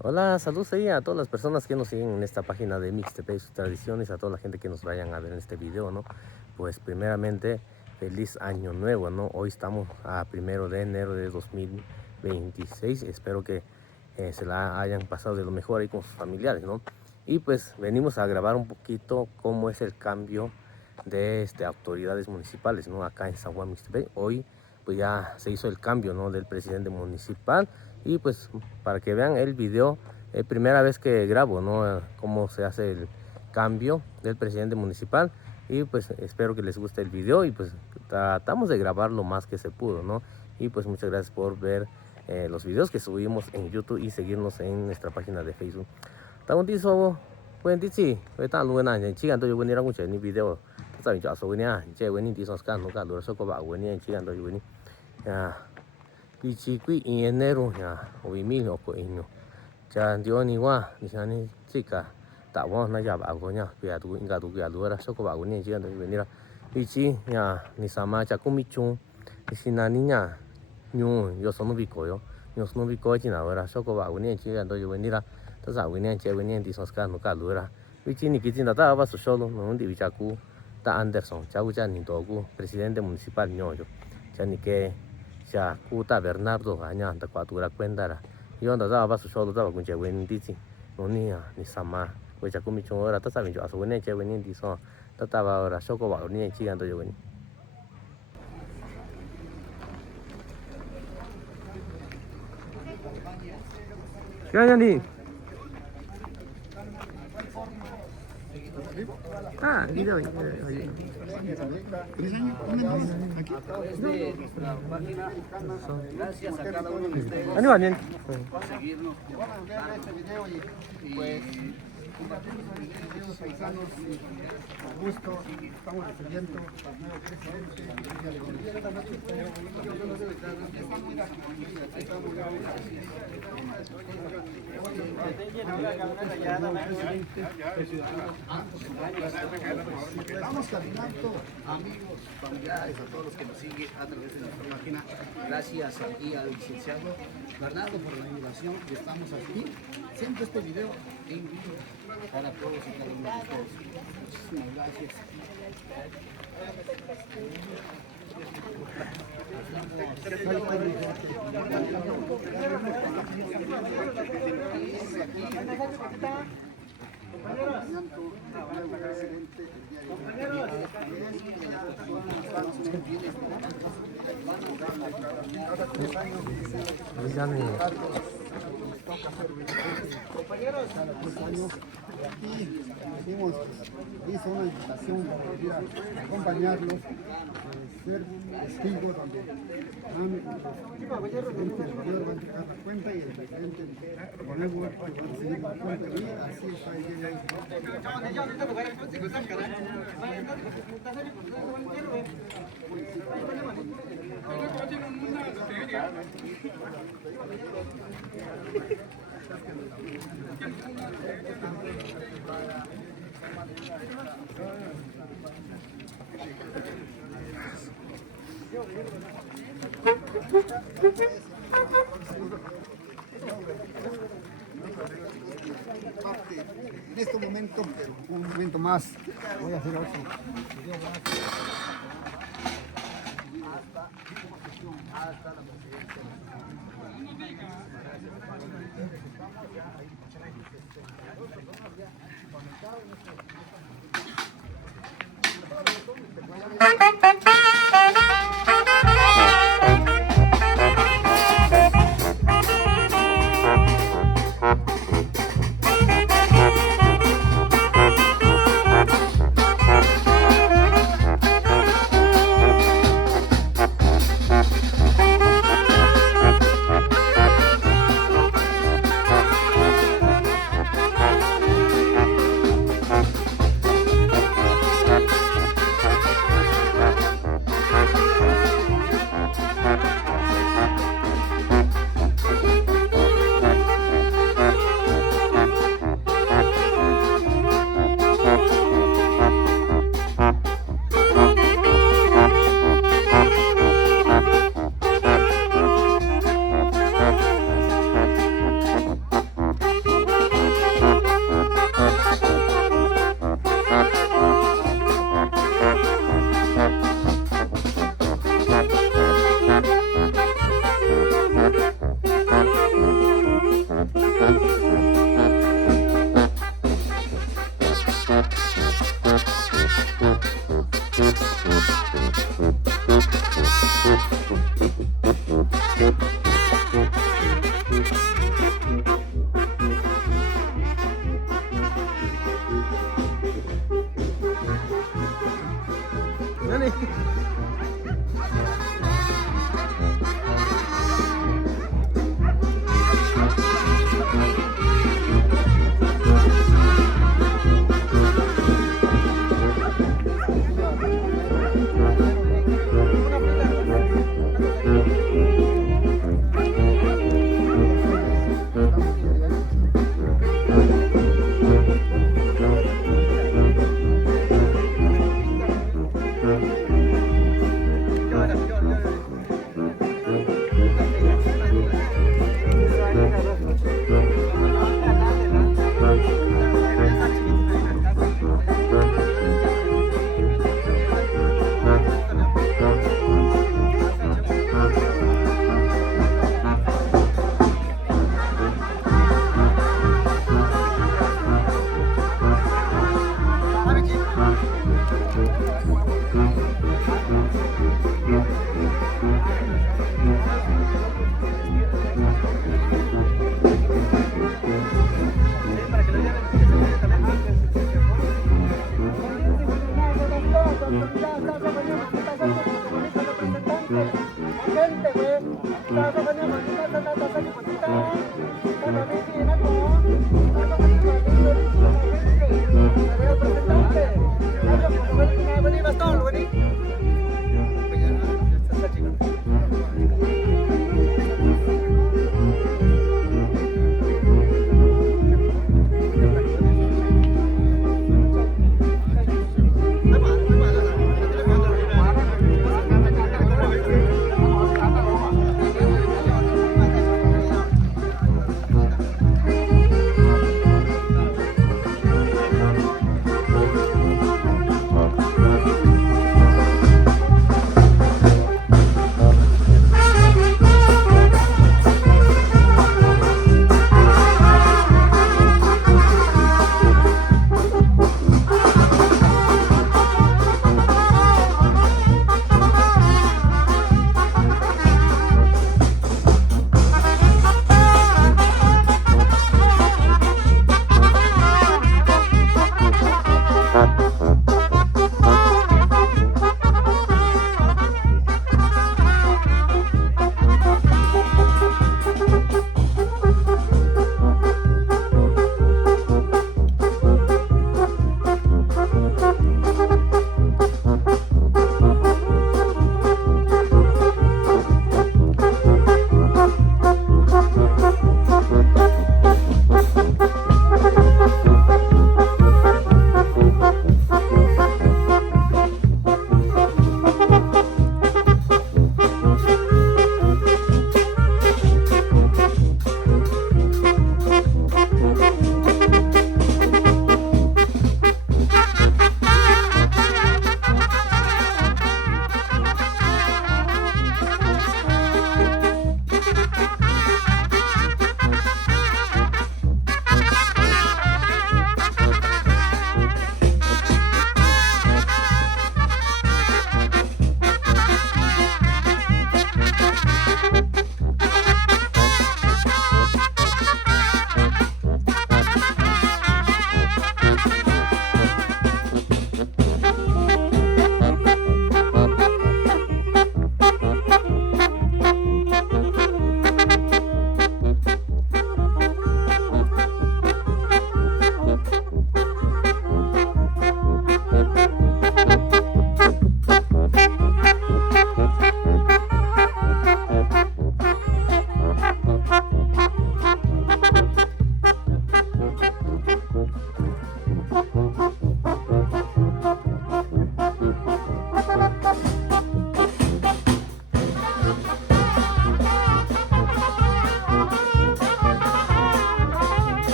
Hola, saludos ahí a todas las personas que nos siguen en esta página de Mixtepe y sus tradiciones, a toda la gente que nos vayan a ver en este video, ¿no? Pues primeramente, feliz año nuevo, ¿no? Hoy estamos a 1 de enero de 2026. Espero que se la hayan pasado de lo mejor ahí con sus familiares, ¿no? Y pues venimos a grabar un poquito cómo es el cambio de autoridades municipales, ¿no? Acá en San Juan Mixtepe. Hoy pues ya se hizo el cambio, ¿no? Del presidente municipal. Y pues para que vean el video, primera vez que grabo, ¿no? Cómo se hace el cambio del presidente municipal. Y pues espero que les guste el video y pues tratamos de grabar lo más que se pudo, ¿no? Y pues muchas gracias por ver los videos que subimos en YouTube y seguirnos en nuestra página de Facebook. Tagon tiso, pueden decir, ahorita lo ven a chigan todo yo venir a mucho en video. Saben yo soy venía, che venir tiso scan no calo, eso coba venir en chigan todo yo venir. Pichi qui en enero ya ovimil o coino cha dio ni wa ni sani chica ta wa na ya ba go nya pia tu inga tu pia lu ra so ko ba go ni chi ando venira pichi ya ni sama cha kumichu ni sinani nya nyu yo sono bico yo sono bico chi na ra so ko ba go ni chi ando venira ta sa go ni che go ni di so ska no ka lu ra pichi ni kitin ta ba su solo no di cha ku ta Anderson cha u cha ni to ku presidente municipal nyo yo cha ni que ya kuta Bernardo aña anda cuatura cuenta la yo anda daba su solo daba con che wen dici no ni sama we cha kumi chon ora ta saben yo aso wen che wen di so ta taba ora soko ba ni chi ando yo wen ¿Qué hay, Ani? Ah, video. ¿3 años? ¿Aquí? Gracias a cada uno de ustedes Ani, Ani. por seguirnos. Bueno, vean este video y pues compartimos con ustedes, queridos paisanos, con gusto. Estamos recibiendo al nuevo presidente. Vamos caminando, amigos, familiares, a todos los que nos siguen a través de nuestra página. Gracias aquí al licenciado Bernardo por la invitación. Estamos aquí, siempre este video en vivo para todos y cada uno de ustedes. Muchísimas gracias. Aquí hizo una invitación para venir a acompañarlos, ser testigos donde el presidente del gobierno va a entregar la cuenta y el presidente nuevo va a recibir la cuenta y así está el día de hoy. En este momento, pero un momento más, voy a hacer otro video más. Hasta la presidencia.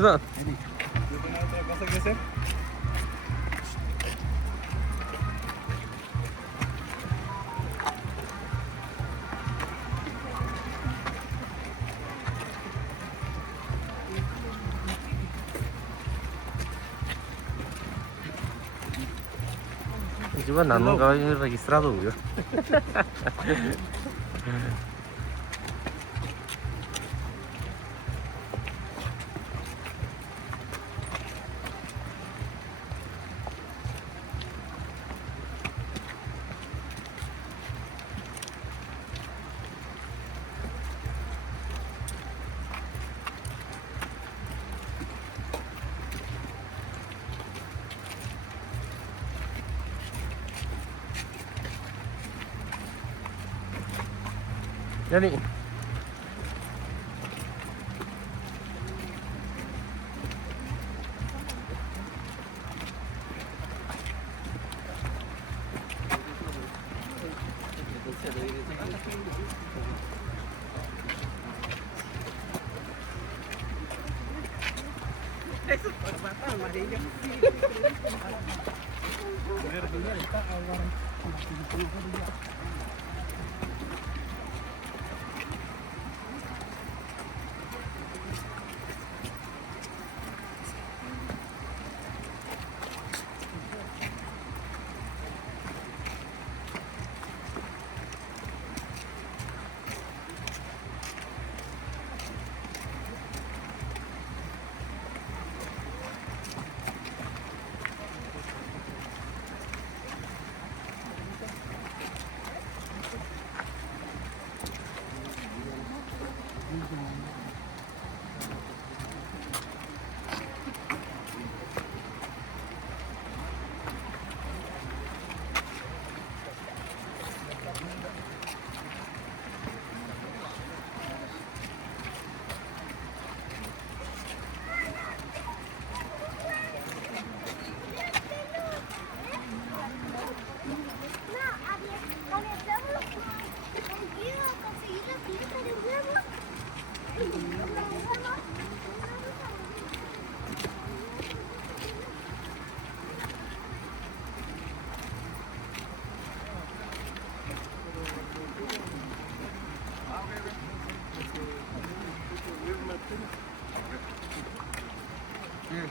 Coba. ¿Tiene otra cosa que hacer? Coba nano kami registrado yo. Yani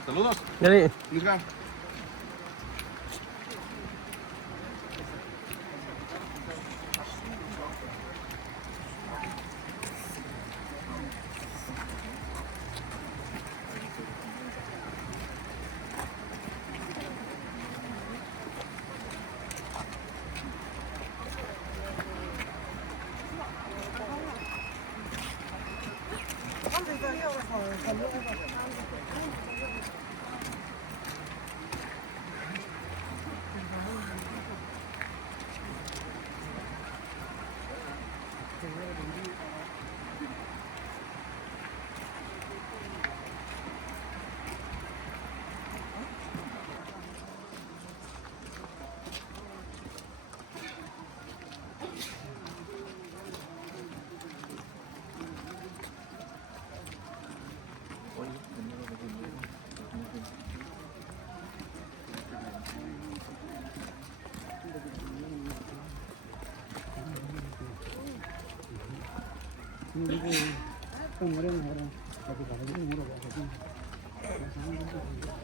Saludos. yani Luis Gan. 그리고 또 뭐라는 거라 저기 가서 물어봐가지고 저기 또 하는 거야.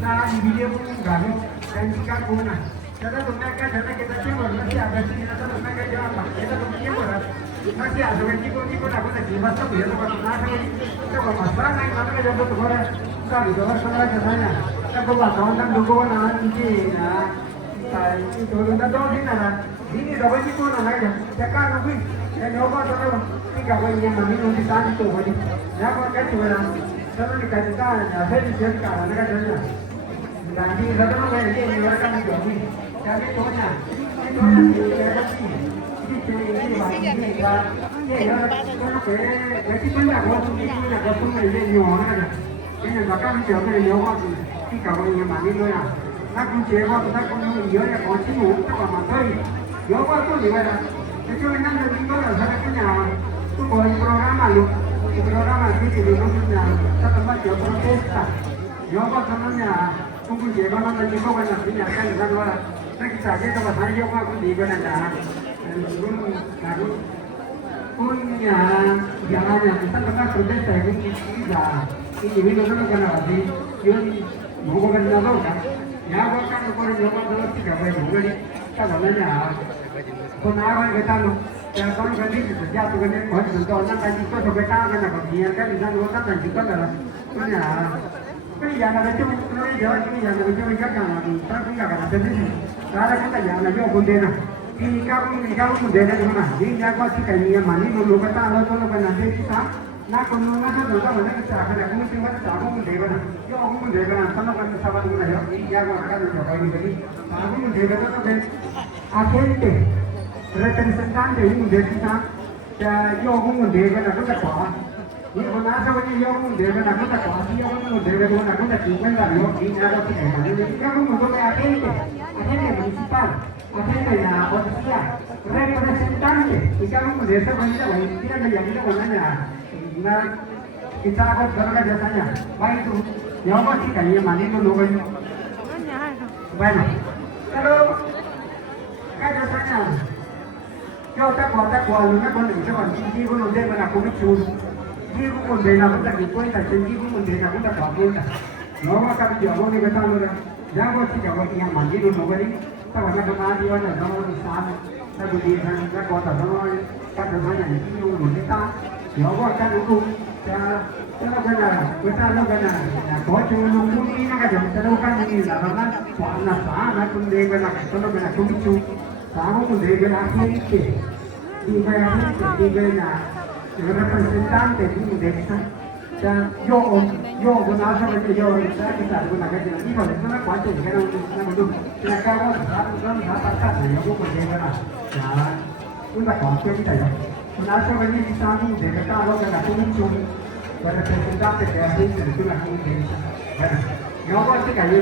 Está dividido en un galo, dan jika kuna. Kada tunaka jana kita cuma masih ada sini ada tunaka jama. Kita tunaki pura. Masih ada kiko nak kita kibat tu ya tu tunaka. Kita masalah ni mana kita jumpa tu orang. Kita di luar sana jasanya. Kita buat kawan dulu na ini na. Itu dulu dah ni na. Ini dah bagi kau na lagi. Cakap nabi. Yang apa tu na. Tiga orang yang mami nanti tadi tu bagi. Yang apa kau tu na. Kalau ni kata saya jadi cakap nak jadi. Nanti satu orang ini menyuarakan ini. Jadi tohnya, itu yang dikatakan ini bahagian. Ya, kalau berarti banyak orang ini nak bertemu dengan orang. Ini bahkan jauh dari orang tu. Tiga orang yang mandi tu ya. Nak kunci orang, nak kunci dia yang kunci tu, tak masalah. Orang tu ni mana? Itu yang nak kita saya punya. Tu boleh program malu. Program ni di dalam punya. Kita tempat jauh protesta. Orang sebenarnya. Tunggu je, kalau nanti kau kan nanti akan dengan orang. Nanti saja kalau saya jawab aku di mana dah. Punya jalannya kita kan sudah saya ini individu kan kan ada. Ini bukan nama kan. Ya bukan orang jawab dulu tiga kali bukan. Kalau nanya, penawan kita lu. Yang kau kan ini sejak tu kan kau contoh nanti kau sampai tahu kan apa dia kan di sana orang kan juga dalam punya. Ini jangan ada cuma ini jangan ada cuma jangan tapi enggak ada sendiri. Cara kita jangan ada pun dena. Ini kau pun dena di mana? Ini aku sih kayaknya mani dulu kata Allah tu lepas nanti kita na ko no na do da na ta ka na ku ti ma ta ko de ba yo ko de ba na sa na ka sa ba na yo ya ko ka no ba ni ni ta ko de ba to de agente representante un de ta ya yo ko de ba na ko ta ko ni ko na sa ba ni yo ko de ba na ko ta ko yo ko de ba na ko ta ki ba na yo ni na ko ti ma ni ya ko mo de agente municipal agente de la policía representante y cada uno de esos bandidos va a ir a la llamada con una kita akan berada di sana baik itu ya apa sih kayaknya mana itu logo ini bueno kalau kada sana yo tak kuat lu nak kau bisa kan jadi kau nanti mana kau bicu jadi kau nanti nak kau tak ikut tak jadi kau nanti nak kau tak kuat no maka dia mau ni betul lu ya apa sih kau yang mandi lu logo ini tak ada kena dia ada logo di sana tapi di sana tak kuat tak logo kada sana ini logo kita ya apa kan itu Kalau kita có chú lung lung đi nó cái dòng cái đâu cái gì là nó quảng là xã nó cũng đi cái là cái nó cái cũng chú xã cũng đi cái là cái gì đi cái là cái representante cũng đi cái yo con áo sao cái yo cái cái con cái gì đi vào nó quá trình cái nó đúng cái cao nó phát thì nó cũng đi cái là chúng ta có cái gì con áo sao cái gì sao cũng để cái cao cái là cũng chú representante que hace de la comunidad. Bueno, yo voy a decir que hay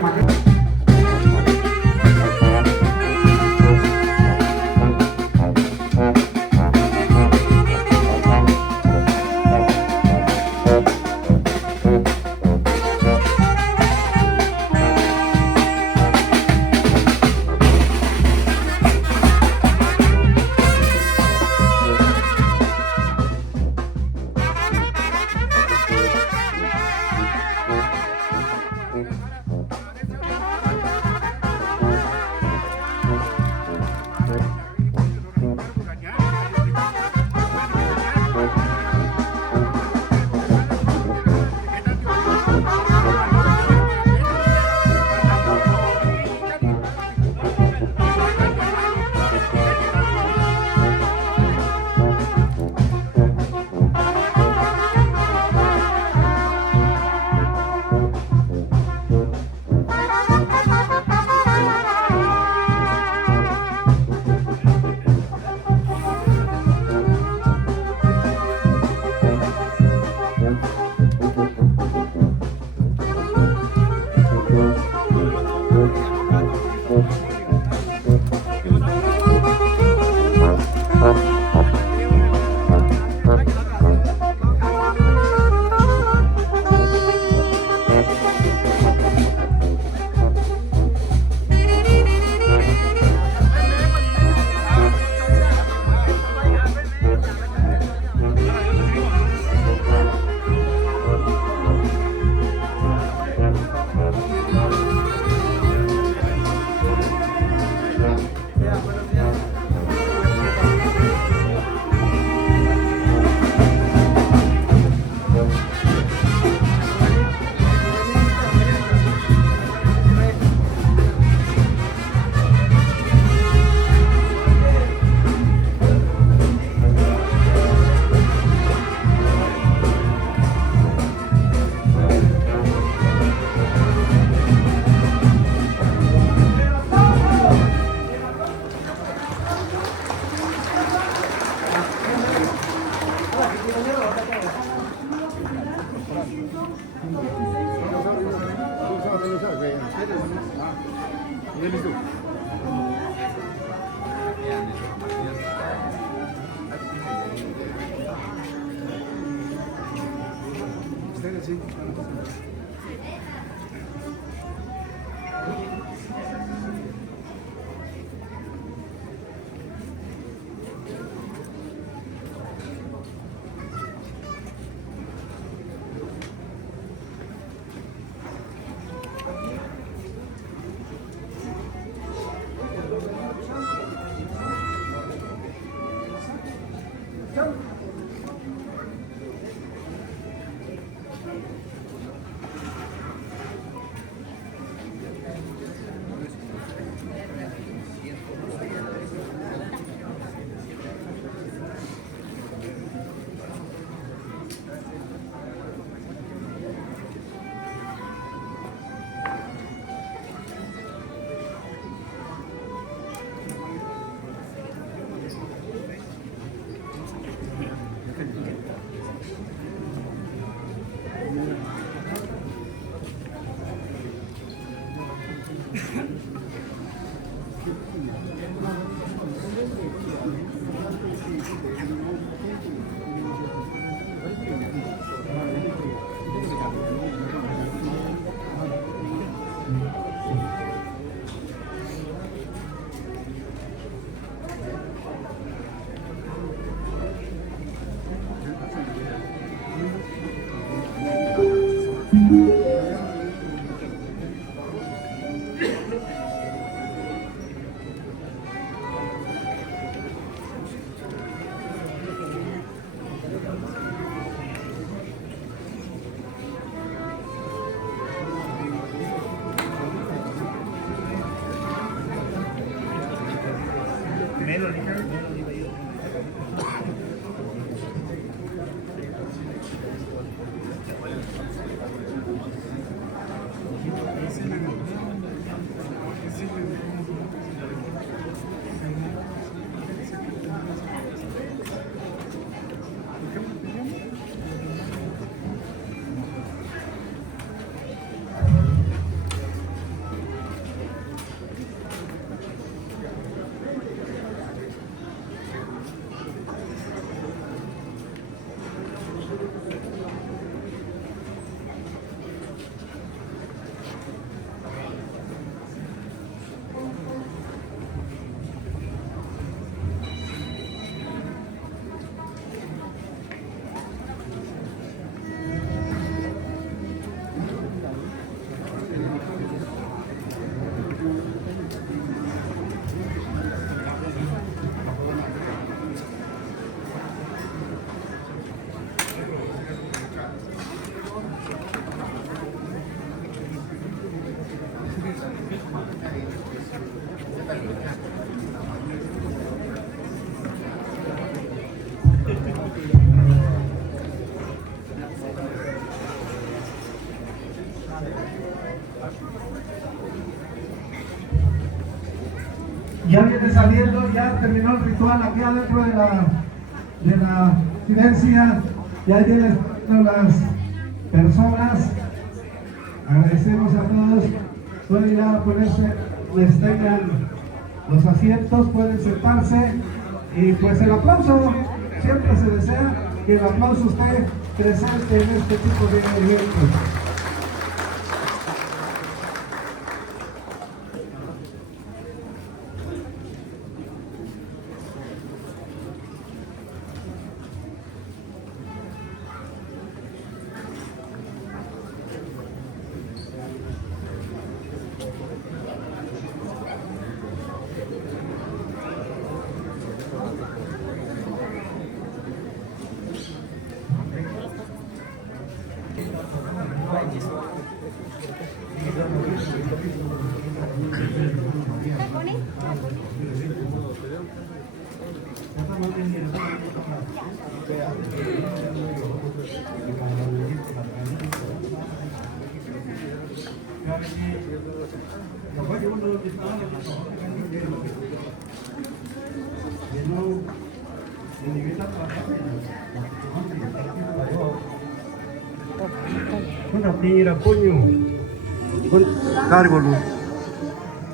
Ya viene saliendo, ya terminó el ritual aquí adentro de la residencia, ya vienen las personas. Agradecemos a todos, pueden ya ponerse, les tengan los asientos, pueden sentarse y pues el aplauso, siempre se desea que el aplauso esté presente en este tipo de eventos. Con tira puño, con cargo,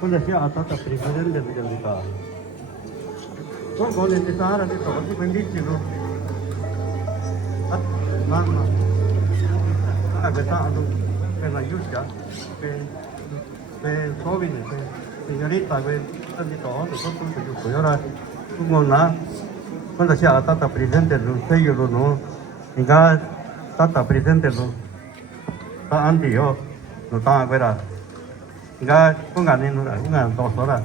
con decía hasta presidente del Estado. Con el Estado de todo, que bendiciones. Mama, que está en la yuca, que jóvenes, señorita, que están de todo, que yo ahora, como na, con decía hasta presidente del sello, no, ni cada hasta presidente del ta ăn thì yo nó ta quay ra ga có ngàn nên nó ngàn to số là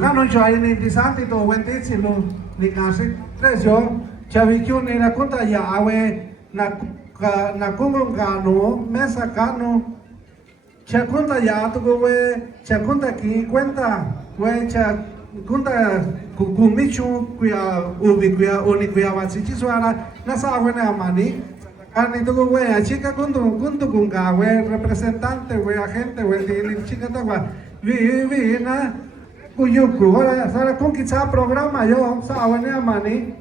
Lucano yo ahí ni disanti to wenti si lu ni kasi tres yo chavikyo ni na kunta ya awe na kungon kano mesa kano chakunta ya to we chakunta ki cuenta we chakunta kumichu kuya ubi kuya uni kuya wasichi suara nasa awe na amani ani to we chica kuntu kunga we representante we agente we ni chica ta vi na Cuyucu, ahora con quizá programa yo, Mani,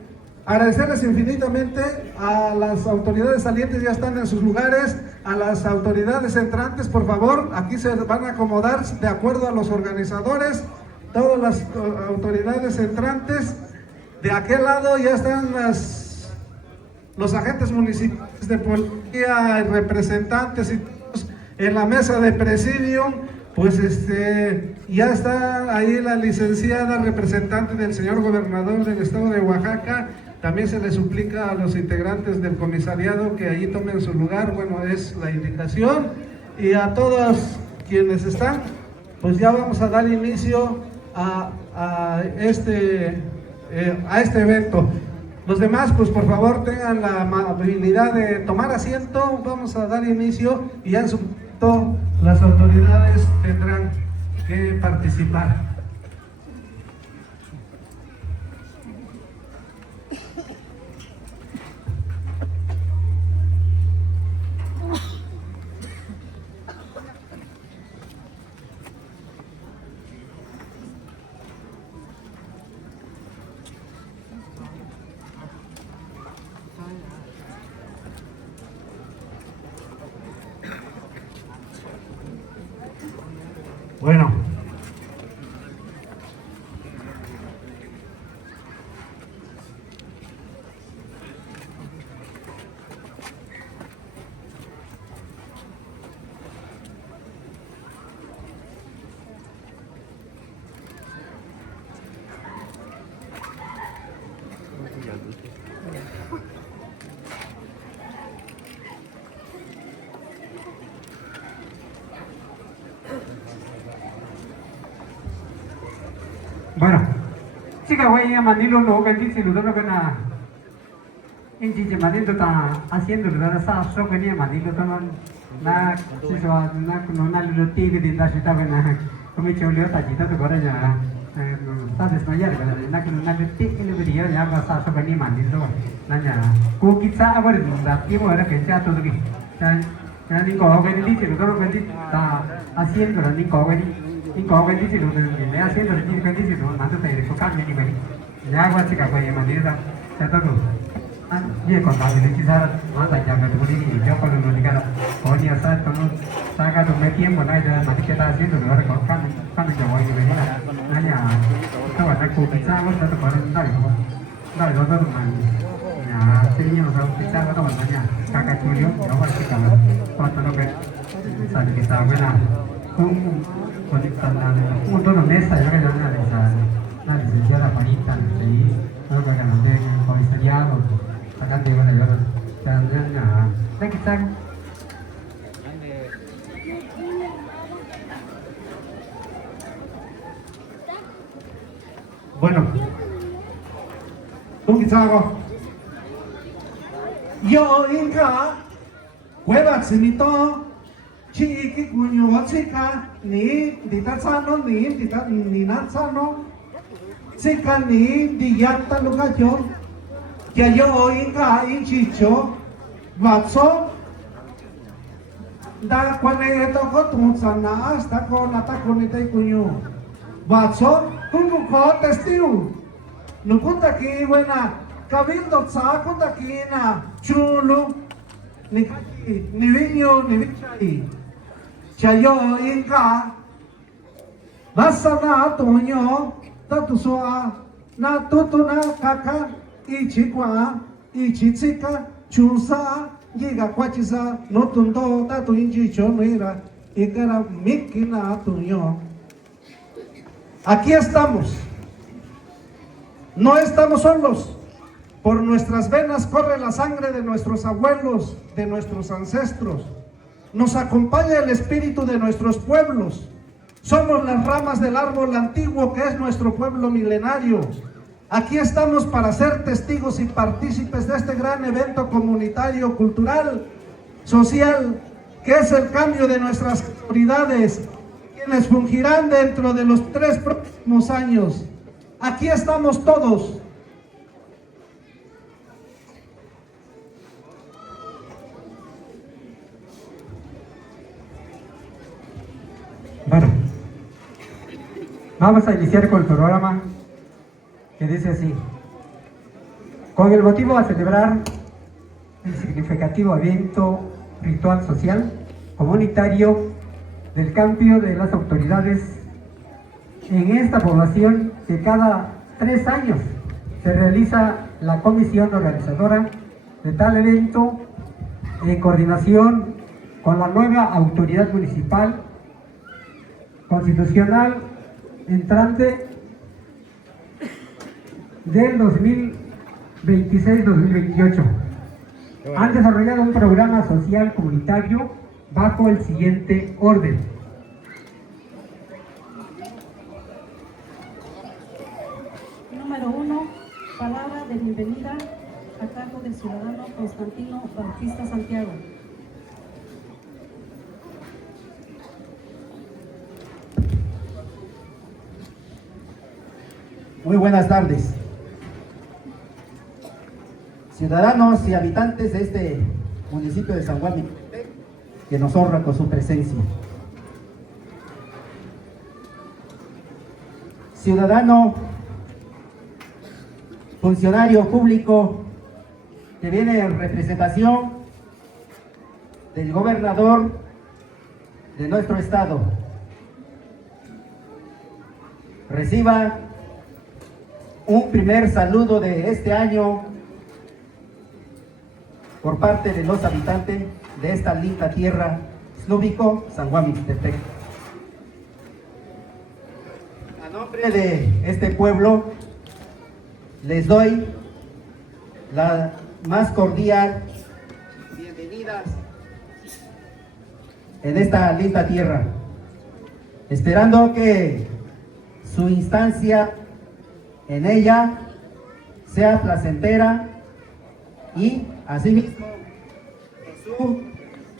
agradecerles infinitamente a las autoridades salientes, ya están en sus lugares, a las autoridades entrantes, por favor, aquí se van a acomodar de acuerdo a los organizadores, todas las autoridades entrantes, de aquel lado ya están los agentes municipales de policía, representantes y todos en la mesa de presidium. Pues ya está ahí la licenciada representante del señor gobernador del estado de Oaxaca. También se le suplica a los integrantes del comisariado que allí tomen su lugar. Bueno, es la indicación. Y a todos quienes están, pues ya vamos a dar inicio a este evento. Los demás, pues por favor tengan la amabilidad de tomar asiento. Vamos a dar inicio y ya en su momento las autoridades tendrán que participar. Bueno, chica güey, mandilo lo que dice lo que na en chiche mandilo está haciendo lo que sa so que ni mandilo toman na chiso na no lo tigre de la ciudad na como cholio ta chita to gore ya sa desmayar na que no lo tigre le vería ya va sa so que ni mandilo na ya ko kitsa abar da que mo era que ya todo que ya ni ko que ni dice lo que dice está haciendo ni ko que ni ko que dice lo que le haciendo ni que dice no mando te recocar ni bari ya va chica güey mandilo ya todo ये कौन बात है कि सर वहाँ तक जाकर तो बोली कि जब पर उन्होंने कहा और ये सर तुम सागा तो मैं किए बनाए जरा मत के ताज़ी तो घर को कान जवाई में ना ना या तो वाला को पिज़्ज़ा वो तो बारे में दाल तो मान या तेरी वो सब पिज़्ज़ा वो तो मान या काका चुलियो जब वाला चिकन तो तो के साथ के साथ में ना कोई ताना वो तो ना मेसा या के जाना है सर ना जिसे जरा पानी तान सही तो क्या करना है कोई सरिया acá te van a llevar a quitar. Bueno, ¿tú qué sabes? Yo inca, hueva sinito, chiqui cuño chica, ni ditazano, ni nazano, chica ni diyata lugayo. Que yo inca inchicho vatso da cuando toco tu sana hasta con ataco ni te cuño vatso kungu ko testigo no kunta ki buena cabildo sa kunta ki na chulo ni viño ni vichai chayo inca basana toño tatu soa na tutuna kaka ichikwa ichitzika chunsa llega cuachiza no tundo tatu inchicho no ira y cara mikina tuño. Aquí estamos, no estamos solos, por nuestras venas corre la sangre de nuestros abuelos, de nuestros ancestros, nos acompaña el espíritu de nuestros pueblos, Somos las ramas del árbol antiguo que es nuestro pueblo milenario. Aquí estamos para ser testigos y partícipes de este gran evento comunitario, cultural, social, que es el cambio de nuestras autoridades, quienes fungirán dentro de los 3 próximos años. Aquí estamos todos. Bueno, vamos a iniciar con el programa que dice así: con el motivo a celebrar el significativo evento ritual social comunitario del cambio de las autoridades en esta población, que cada 3 años se realiza la comisión organizadora de tal evento en coordinación con la nueva autoridad municipal constitucional entrante del 2026-2028. Han desarrollado un programa social comunitario bajo el siguiente orden. Número 1, palabra de bienvenida a cargo del ciudadano Constantino Bautista Santiago. Muy buenas tardes, ciudadanos y habitantes de este municipio de San Juan Mixtepec, que nos honra con su presencia. Ciudadano, funcionario público que viene en representación del gobernador de nuestro estado, reciba un primer saludo de este año por parte de los habitantes de esta linda tierra, Snúbico, San Juan Mixtepec. A nombre de este pueblo, les doy la más cordial bienvenida en esta linda tierra, esperando que su instancia en ella sea placentera y asimismo en su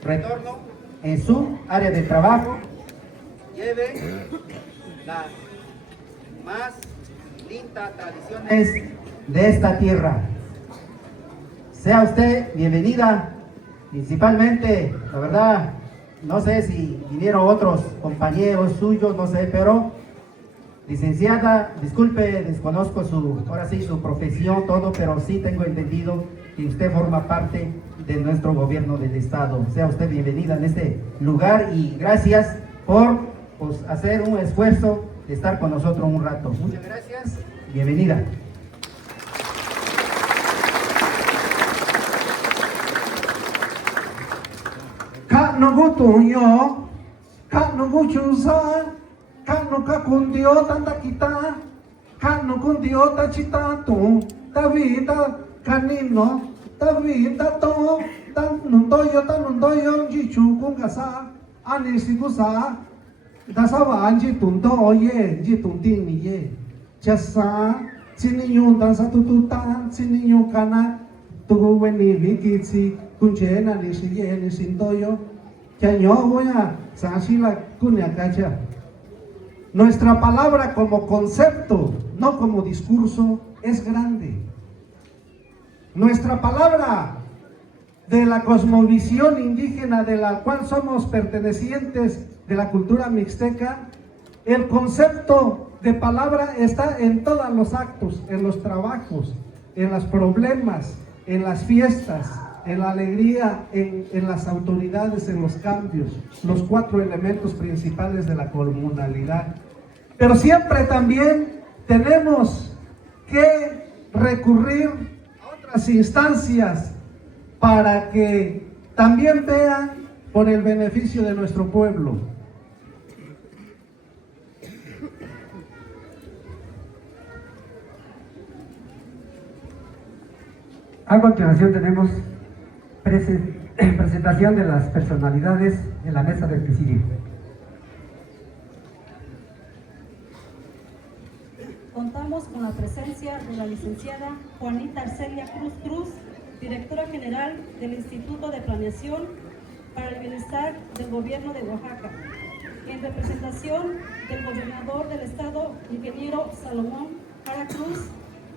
retorno, en su área de trabajo, lleve las más lindas tradiciones de esta tierra. Sea usted bienvenida, principalmente, la verdad, no sé si vinieron otros compañeros suyos, no sé, pero licenciada, disculpe, desconozco ahora sí su profesión, todo, pero sí tengo entendido que usted forma parte de nuestro gobierno del estado. Sea usted bienvenida en este lugar y gracias por hacer un esfuerzo de estar con nosotros un rato. Muchas gracias, bienvenida. Kano kakundio tanda kita, kano kundio tachita tu, tavita kanino, tavita to, tanundoyo jichu kungasa, anisikusa, dasawa anji tundo oye, jitunding niye, chasa, sininyo dansa tututan, sininyo kana, tuguweni vikitsi, kunchena nisiye nisindoyo, chanyo voya, sasila kunyakacha. Nuestra palabra como concepto, no como discurso, es grande. Nuestra palabra de la cosmovisión indígena de la cual somos pertenecientes de la cultura mixteca, el concepto de palabra está en todos los actos, en los trabajos, en los problemas, en las fiestas, en la alegría, en las autoridades, en los cambios, los 4 elementos principales de la comunalidad. Pero siempre también tenemos que recurrir a otras instancias para que también vean por el beneficio de nuestro pueblo. A continuación tenemos presentación de las personalidades en la mesa del presidio. con la presencia de la licenciada Juanita Arcelia Cruz Cruz, directora general del Instituto de Planeación para el Bienestar del Gobierno de Oaxaca, en representación del gobernador del estado, ingeniero Salomón Jara Cruz,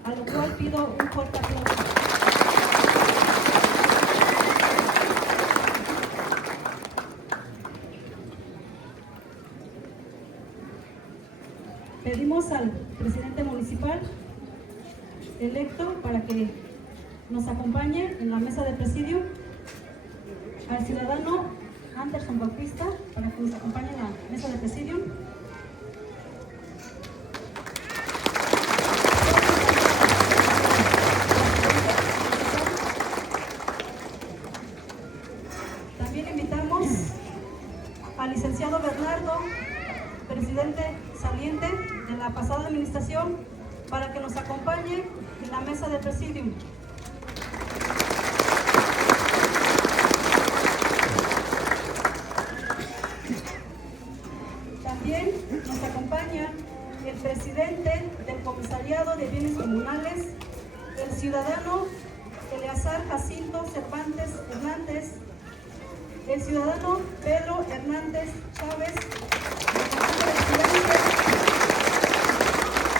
a lo cual pido un fuerte aplauso. Pedimos al presidente municipal electo para que nos acompañe en la mesa de presidio, al ciudadano Anderson Bautista para que nos acompañe en la mesa de presidio. También invitamos al licenciado Bernardo, presidente saliente de la pasada administración, para que nos acompañe en la mesa de presidium. También nos acompaña el presidente del Comisariado de Bienes Comunales, el ciudadano Eleazar Jacinto Cervantes Hernández, el ciudadano Pedro Hernández Chávez,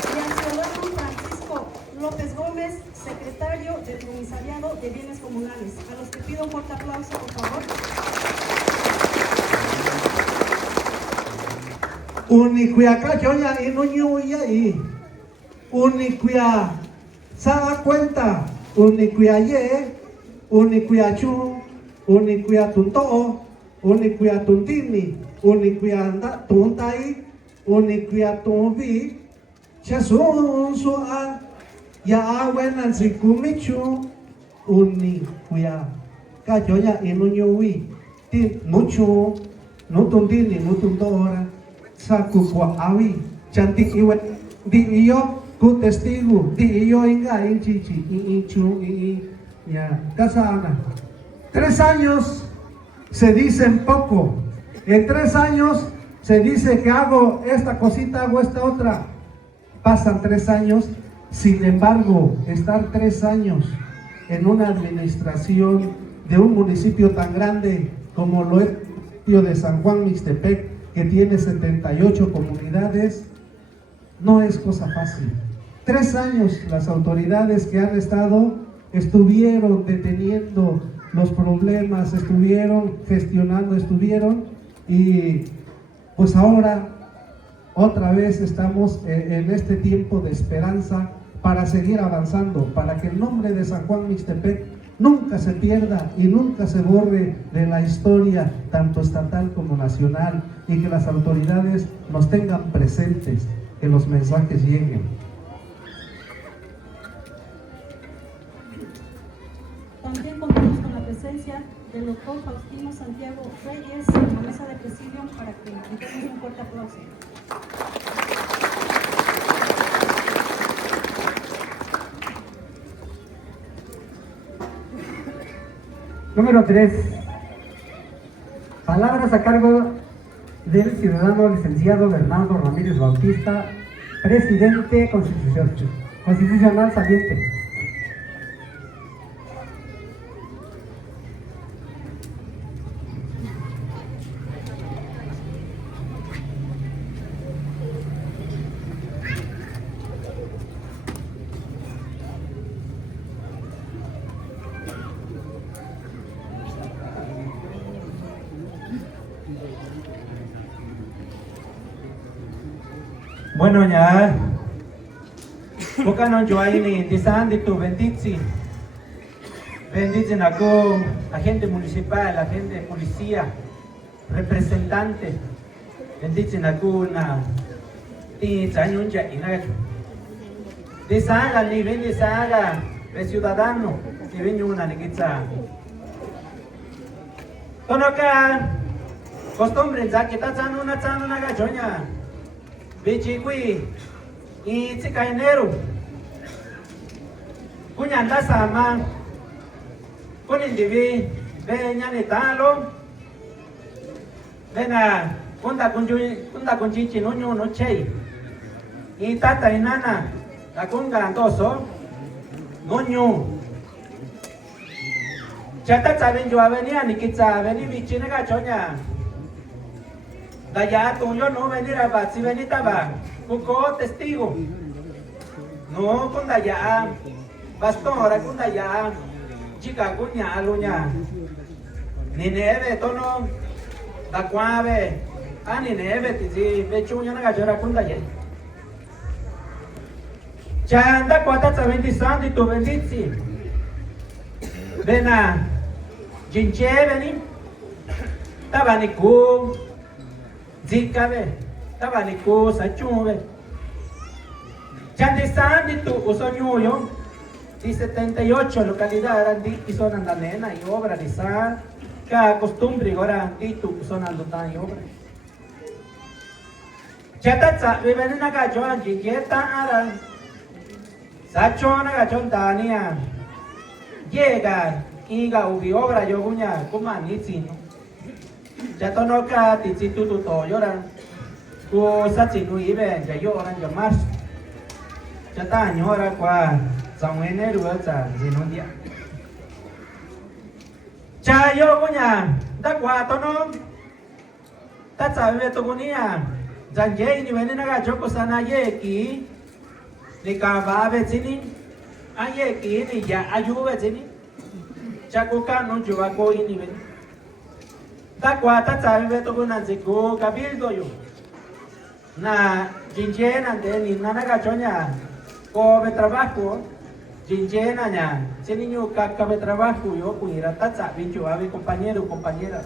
y al ciudadano Francisco López Gómez, secretario del Comisariado de Bienes Comunales, a los que pido un fuerte aplauso, por favor. Unikuya cachoya y no ñuya y unikuya se da cuenta, unikuya ye, unikuya chu, unikuya tunto, unikuya tuntini, unikuya tuntai, unikuya tumbi, chasun sua ya awenan sikumichu, unikuya cachoya y no ñuwi, ti mucho, no tuntini, no tuntora. Saku kwa awi cantik iwet di iyo ku testigo di iyo inga inchichi inchu ya casana. 3 años se dicen poco, en 3 años se dice que hago esta cosita, hago esta otra, pasan 3 años. Sin embargo, estar 3 años en una administración de un municipio tan grande como lo es el municipio de San Juan Mixtepec, que tiene 78 comunidades, no es cosa fácil. 3 años las autoridades que han estado estuvieron deteniendo los problemas, estuvieron gestionando, y pues ahora otra vez estamos en este tiempo de esperanza para seguir avanzando, para que el nombre de San Juan Mixtepec nunca se pierda y nunca se borre de la historia, tanto estatal como nacional, y que las autoridades nos tengan presentes, que los mensajes lleguen. También contamos con la presencia del doctor Faustino Santiago Reyes en la mesa de presidium para que le demos un fuerte aplauso. Número 3. Palabras a cargo del ciudadano licenciado Bernardo Ramírez Bautista, presidente constitucional saliente. Bueno, ya, poca no yo ahí ni disandi tu bendici, bendicen a agente municipal, agente de policía, representante, bendicen a una tizañunja y nada. Disaga ni ven disaga, el ciudadano, ni ven una neguitza. Tonoca, costumbre, ya que está una gachoña. Bichigui y chicainero cuñanda sama con indivi veñanetalo venga kunda con chichi no chei y tata y nana la kunga andoso, noño. Chata saben yo venía ni quizá venir bichina gachoña. Daya tú yo no venir a bat, si venita va, cuco testigo. No con daya, bastón ahora con daya, chica cuña aluña. Ni neve tono, da cuave, ni neve tizi, bechuña na gachora con daya. Chanda cuata saben di santi tu bendizi. Vena, jinche veni, tabaniku. Zika ve, tabaniku sa chuve. Chandisán di tu usoñuyo, di 78 localidades di son andamena y obra di sa, ka costumbre ahora di tu son andutan y obra. Chatatsa viven en agachon jiyeta ara, sachon agachon tania, llega iga ubi obra yo guña kumanitsino. Chato no ka tizi tu to yoran ku sachi nu ibe ya yoran ya mars chata nyora kwa sangwene ruwa cha zinundia cha yo gunya da kwa to no ta cha be to gunia janje ni vene na ga joko sana ye ki ni ka ba be chini aye ki ni ya ayu be chini cha ko ka no juwa ko ni vene ta cuata sabe to kuna ziku cabildo yo na jinjena de ni nana gachoña ko be trabajo jinjena nya sini nyu ka be trabajo yo kuira ta sabe yo ave compañero compañera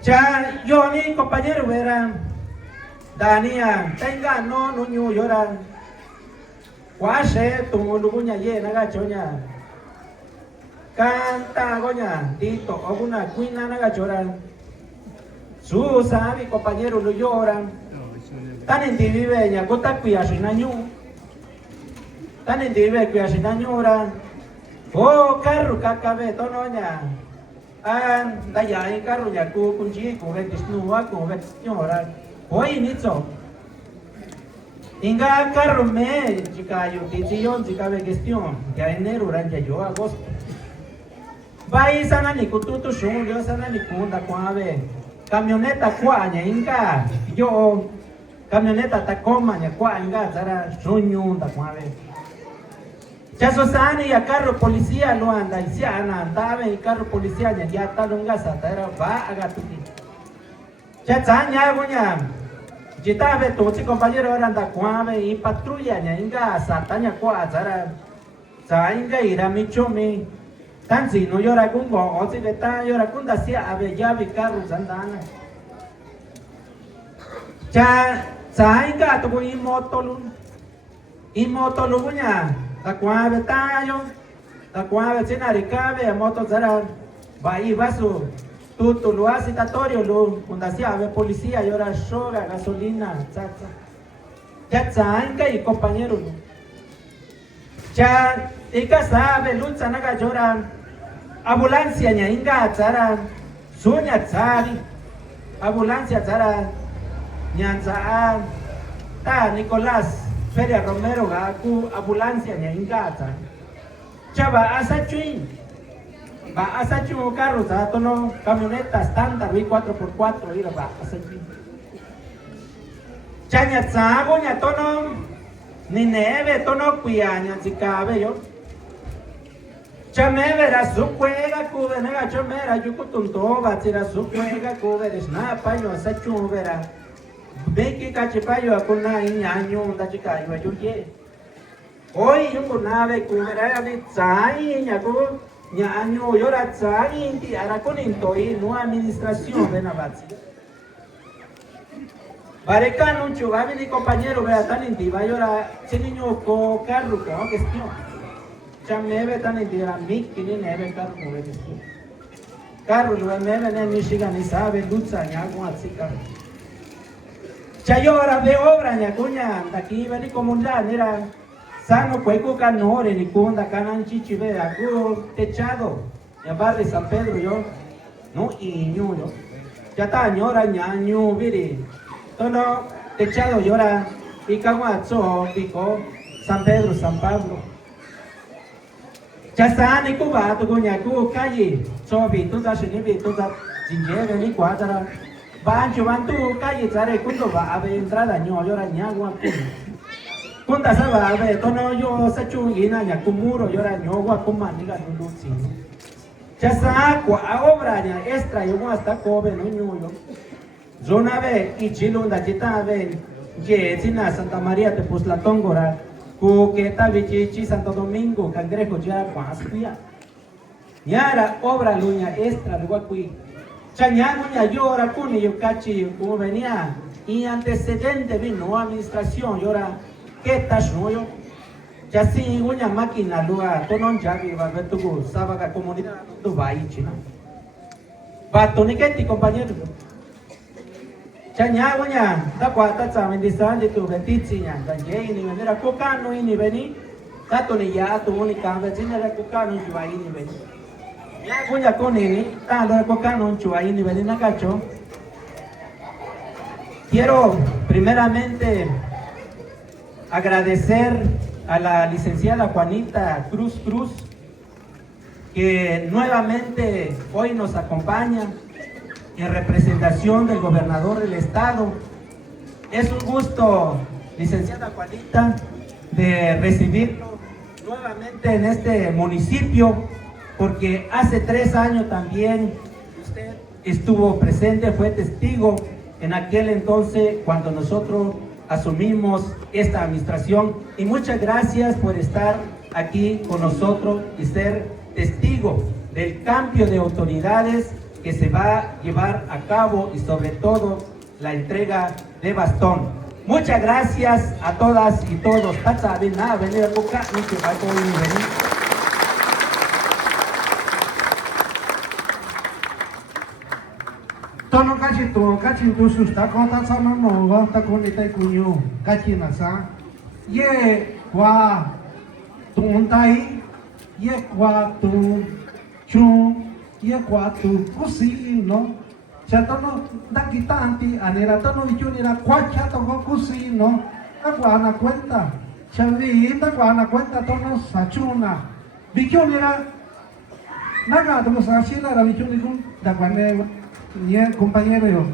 cha yo ni compañero vera dania tenga no nyu llora kwashe tu lugunya ye na gachoña canta goña tito alguna cuina naga lloran su sabi compañero lo lloran tan en vive ña gota cuya sinañu tan en vive cuya sinañura o carro cacabe tonoña an daya en carro ya ku kunji ku ve disnua ku ve señora hoy nicho inga carro me chica yo tizion chica ve gestión ya enero ranja yo agosto vai sana ni kututu shun yo sana ni kunda kwave camioneta kwanya inga yo camioneta Tacoma nya kwa inga zara shunyu da kwave chaso sani ya carro policía lo anda isiana andave carro policía nya ya talunga satara va agatuki cha tsanya gonya jitave tochi compañero anda kwave y patrulla nya inga satanya kwa zara sa inga ira michomi tansi no llora con go o si beta llora con dacia ave llave carro sandana cha sai ga to imoto lu nya ta kwa beta yo ta kwa beta ri cabe moto zara vai vaso tutto lo asitatorio lo con dacia ave policía llora soga gasolina chacha ya sai ga y compañero cha ika sabe lucha naga llora ambulancia nya inga tsara sunya tsari ambulancia tsara nyanza ta Nicolás Feria Romero ga ku ambulancia nya inga tsara chaba asachuin ba asachu carro sa tono camioneta estándar 4x4 ira ba asachuin chanya tsago nya tono ni neve tono kuya tsikabe yo chamevera su juega cube nega chamera yukutunto batira su juega cube snapa yo sachuvera beki kachipayo akuna inyanyu ndachikayo ayuye hoy yungunave kubera ali tsai nyaku nyanyu yora tsai inti arakuninto y no administración de nabatsi Barecano chubabi ni compañero vea tan inti va yora chiniño ko carro ko gestión chameve tan indira miki ni neve carro ko gestión carro lo meve ne Michigan ni sabe lucha nya con atsika chayora de obra nya kunya aquí veni comunidad era sano cueco canore ni kunda canan chichive aku techado ya barrio San Pedro yo no iñu yo ya ta ñora ñañu viri tono techado llora y Caguazo, Pico, San Pedro, San Pablo. Ya está, ni Cuba, tu cuña, cu calle, sobi, tu da shinibi, tu da jinjebe, ni cuadra. Bancho, van tu calle, zare, cundo va a ver entrada, ño, llora, ñagua, Kunta saba, a ver, tono yo, sachu, ina, ña, kumuro, llora, ñogua, kumaniga, no, sí. Ya está, obra, ña, extra, yo hasta cobe, no, ño, Zona ve, y chilunda, chita ve, ye, china, Santa María, te pus la tongora. Cuqueta, Vichichi, Santo Domingo, Cangrejo, ya, Guascuya. Ñara, obra luña, extra, de Guacuí. Chañaguña, llora, cuni, yo cachi, como venía. Y antecedente vino, administración, llora, ¿qué tal, no yo? Ya sí, una máquina, lugar, tonon ya, va a ver tu sábado, comunidad, tu bahí, china. Va, toniquete, compañero. Chañaguña, da cuata, saben, disan, tu betichiña, da ye, ni venir a cocano, ni venir. Tato ni ya, tu única vecina era cocano, y ahí ni venir. Ya, cuña con él, tanto de cocano, y ahí ni venir, cacho. Quiero, primeramente, agradecer a la licenciada Juanita Cruz Cruz, que nuevamente hoy nos acompaña en representación del gobernador del estado. Es un gusto, licenciada Juanita, de recibirlo nuevamente en este municipio, porque hace 3 años también usted estuvo presente, fue testigo en aquel entonces cuando nosotros asumimos esta administración, y muchas gracias por estar aquí con nosotros y ser testigo del cambio de autoridades que se va a llevar a cabo, y sobre todo la entrega de bastón. Muchas gracias a todas y todos. Venir a buscar, no se va a venir. Tono cachi tu susta kota sana no wa ta ko ni tai kunyo cachi na sa ye kwa tu tai ye kwa tu chu ye kwa tu kusi no cha tono dakitanti anera tono vichuni na kwa cha to kusi no akwa na cuenta chavi ta kwa na cuenta tono sachuna vichuni na naga to sa shila ra vichuni kun da kwane. Bien, compañero,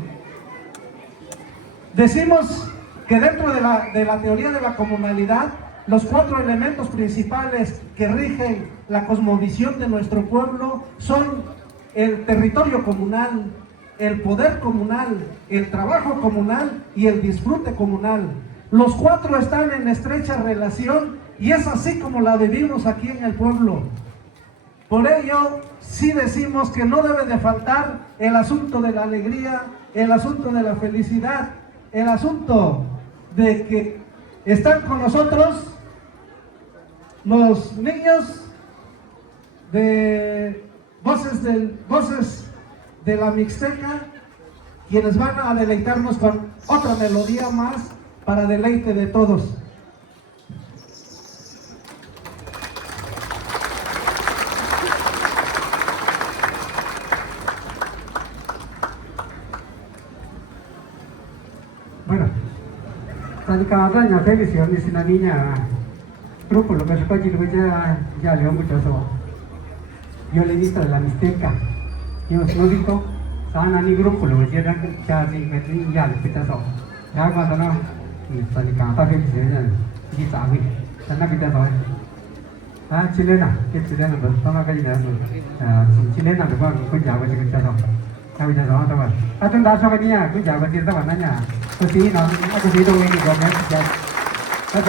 decimos que dentro de la teoría de la comunalidad, los 4 elementos principales que rigen la cosmovisión de nuestro pueblo son el territorio comunal, el poder comunal, el trabajo comunal y el disfrute comunal. Los 4 están en estrecha relación, y es así como la vivimos aquí en el pueblo. Por ello, sí decimos que no debe de faltar el asunto de la alegría, el asunto de la felicidad, el asunto de que están con nosotros los niños de voces de la Mixteca, quienes van a deleitarnos con otra melodía más para deleite de todos. Bueno, Tanicabra, felicidades, es una niña, grupo, lo que se puede decir, ya leo mucho eso. Yo le he visto de la Mixteca, yo os lo digo, sana ni grupo, lo que ya le pita eso. Ya cuando no, Tanicabra, felicidades, y sabe, sana pita eso. Chilena, que chilena, pues, toma que ya no, chilena, pues, pues ya voy a pita eso. Kami dah tahu tak? Atun dah sampai ni, aku jawab dia tak nanya. Pasti no, aku hidup ini bukan ya. Tak.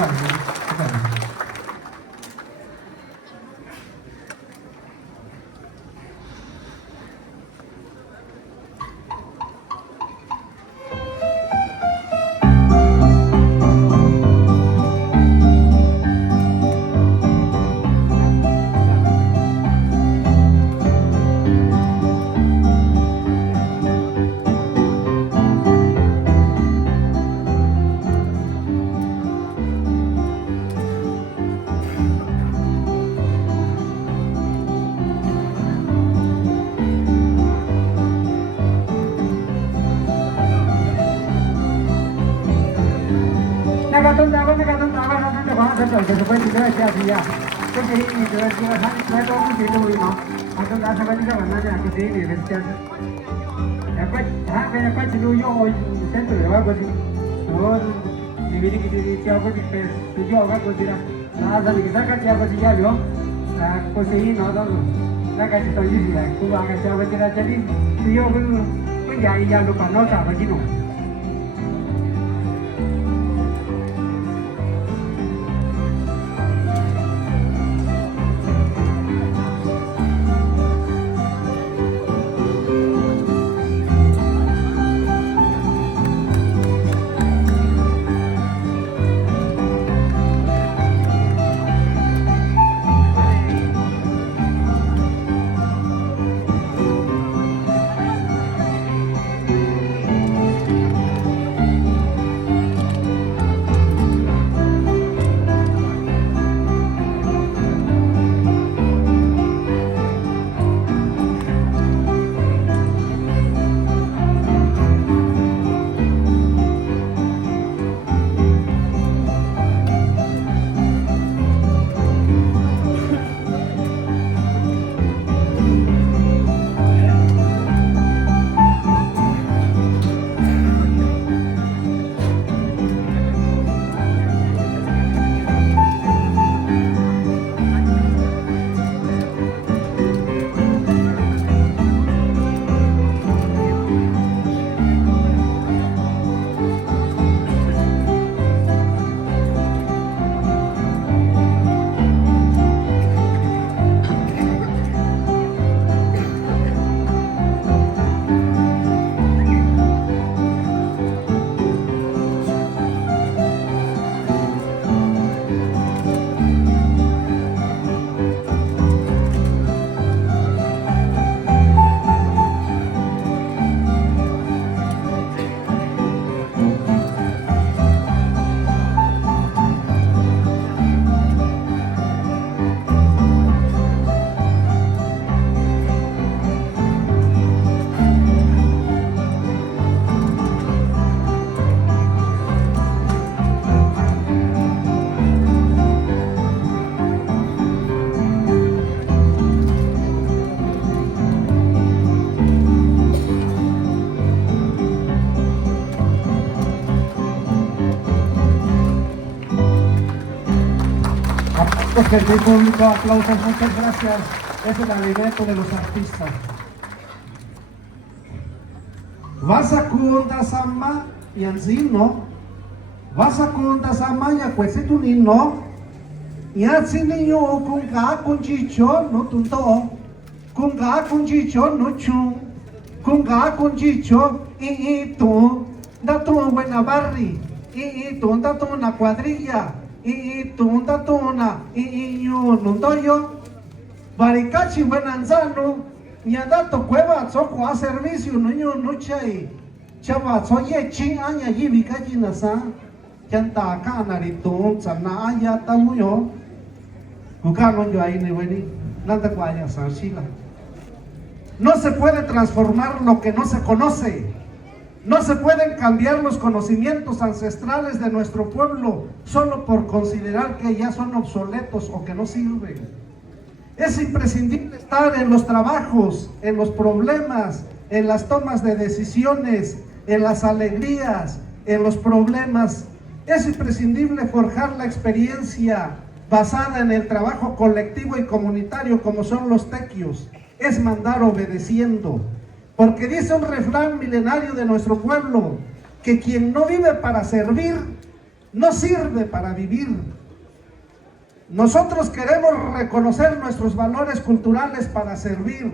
eso, que se puede quitar aquí así ya. Que se dice que va todo un poquito muy no. Cuando la se va a quitar banana, que se dice que se hace. Ya pues si yo hoy centro de algo así. No, ni viene que se echa algo que yo haga cosira. Nada, sabe que saca ya pues ya yo. La conseguí no la que estoy diciendo, tú vas a hacer algo que era feliz. Si yo pues ya lo para no sabe aquí no. Gente público, aplausos, muchas gracias. Es el alimento de los artistas. Vasakunda sama yanzino, vasakunda sama ya cuesitunino, yatsiniyo kunga kunjicho no tunto, kunga kunjicho no chun, kunga kunjicho tu, datu buena barri, tu datu una cuadrilla. Tu tatuna yo nundoyo baricachi buenanzano ñadato cueva soco a servicio no yo no chay chava soye chin aña yibi nasa chanta acá narito sana aya tamuyo Kukano yo ahí ni weni nada cuaya sanchila. No se puede transformar lo que no se conoce. No se pueden cambiar los conocimientos ancestrales de nuestro pueblo solo por considerar que ya son obsoletos o que no sirven. Es imprescindible estar en los trabajos, en los problemas, en las tomas de decisiones, en las alegrías, en los problemas. Es imprescindible forjar la experiencia basada en el trabajo colectivo y comunitario como son los tequios. Es mandar obedeciendo. Porque dice un refrán milenario de nuestro pueblo, que quien no vive para servir, no sirve para vivir. Nosotros queremos reconocer nuestros valores culturales para servir,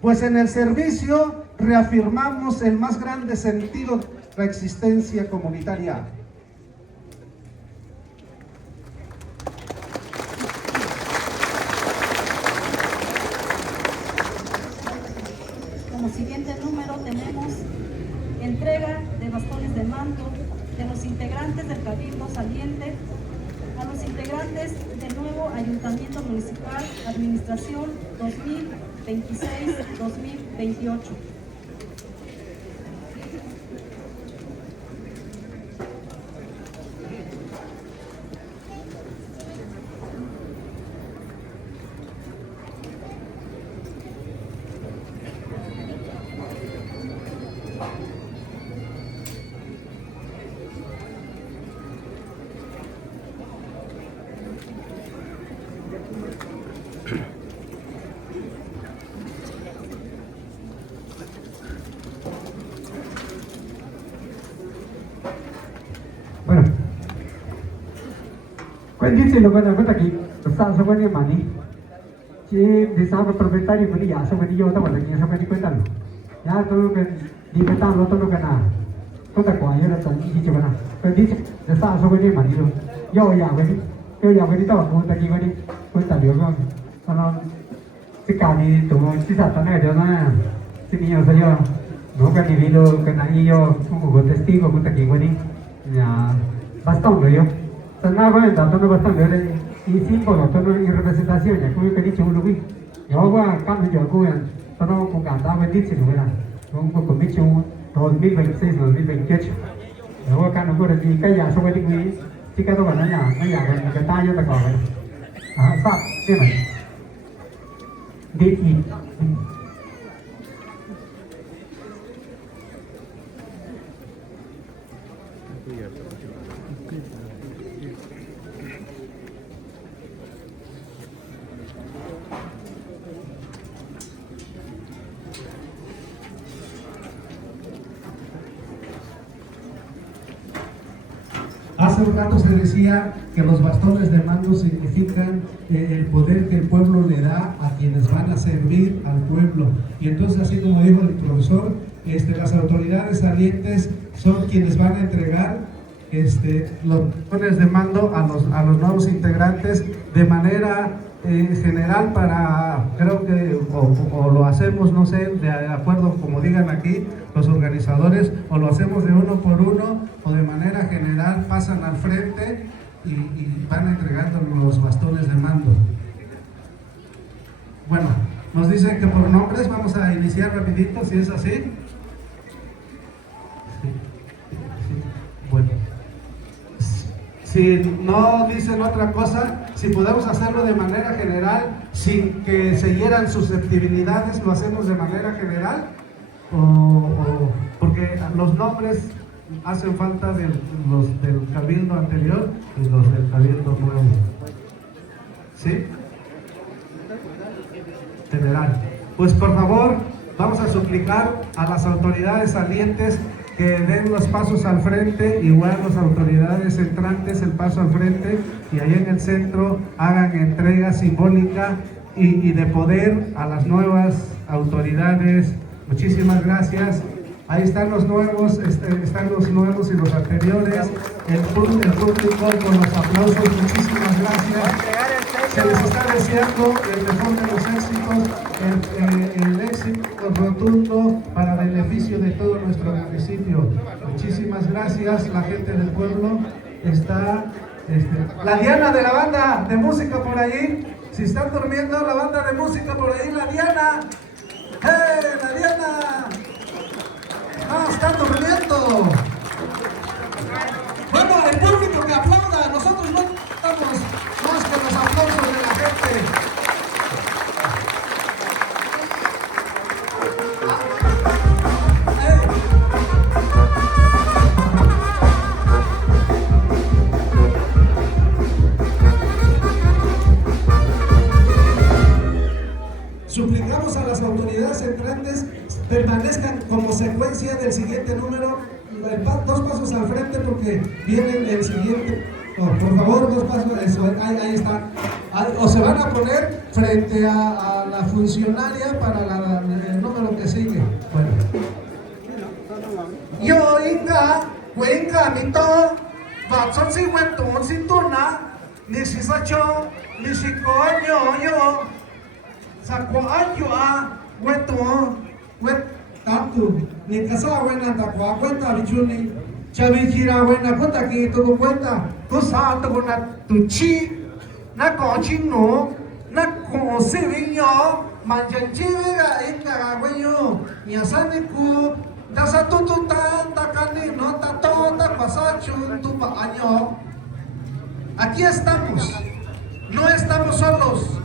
pues en el servicio reafirmamos el más grande sentido de nuestra existencia comunitaria. Como siguiente número tenemos entrega de bastones de mando de los integrantes del Cabildo saliente a los integrantes del nuevo Ayuntamiento Municipal, Administración 2026-2028. Cuando dice lo que nos cuenta aquí, está sobre el maní. Si desaba propietario, pues ya sobre el yo estaba aquí, sobre el cuéntalo. Ya todo lo que dice tan todo lo que nada. Cuenta cuál era tan dicho que nada. Cuando dice está sobre el maní, yo ya ven estaba como aquí cuéntalo con con si cami tu si sa tan yo na si niño soy yo no que ni vino que nadie yo como testigo cuenta aquí güey ya bastante yo sana cuenta todo bastante y símbolo todo y representación ya como que dicho un lugar yo va cambio yo cuyan todo con canta bendice no era con dicho 2026 2028 yo acá no puedo decir que ya sobre el chỉ cái tôi bảo nó nhà cái tay cho ta còn vậy sao thế này đi gì Hace un rato se decía que los bastones de mando significan el poder que el pueblo le da a quienes van a servir al pueblo. Y entonces, así como dijo el profesor, las autoridades salientes son quienes van a entregar los bastones de mando a los nuevos integrantes de manera general para, creo que, o lo hacemos, no sé, de acuerdo como digan aquí los organizadores, o lo hacemos de uno por uno, o de manera general pasan al frente y van entregando los bastones de mando. Bueno, nos dicen que por nombres vamos a iniciar rapidito, si es así. Sí. Bueno. Si no dicen otra cosa, si podemos hacerlo de manera general, sin que se hieran susceptibilidades, lo hacemos de manera general, porque los nombres hacen falta los del cabildo anterior y los del cabildo nuevo. ¿Sí? General. Pues por favor, vamos a suplicar a las autoridades salientes que den los pasos al frente, igual las autoridades entrantes el paso al frente, y ahí en el centro hagan entrega simbólica y de poder a las nuevas autoridades. Muchísimas gracias. Ahí están los nuevos, están los nuevos y los anteriores, el público con los aplausos. Muchísimas gracias. Se les está deseando el mejor de los éxitos, el éxito rotundo para beneficio de todo nuestro municipio. Muchísimas gracias, la gente del pueblo. Está la Diana de la banda de música por ahí. Si están durmiendo, la banda de música por ahí, la Diana. ¡Hey, la Diana! ¡Ah, están durmiendo! Bueno, el público que aplauda, nosotros no estamos más que los aplausos de la gente. Suplicamos a las autoridades entrantes permanezcan como secuencia del siguiente número, dos pasos al frente porque viene el siguiente. Por favor, dos pasos, ahí está. O se van a poner frente a la funcionaria para el número que sigue. Bueno. Yo inga, cuenca, mito, vatson si wentun si tuna, ni si sacho, ni si coño, yo. Sako ayo weto wet tatu ni kasa wena takwa kwenta bichuni chabi chira wena kota ki to kwenta to sa to na tu chi na ko chi no na ko se vinyo manjanchi ga inga wenyo nyasani ku dasa tu tan takani no ta to ta pasa chun tu pa año. Aquí estamos, no estamos solos.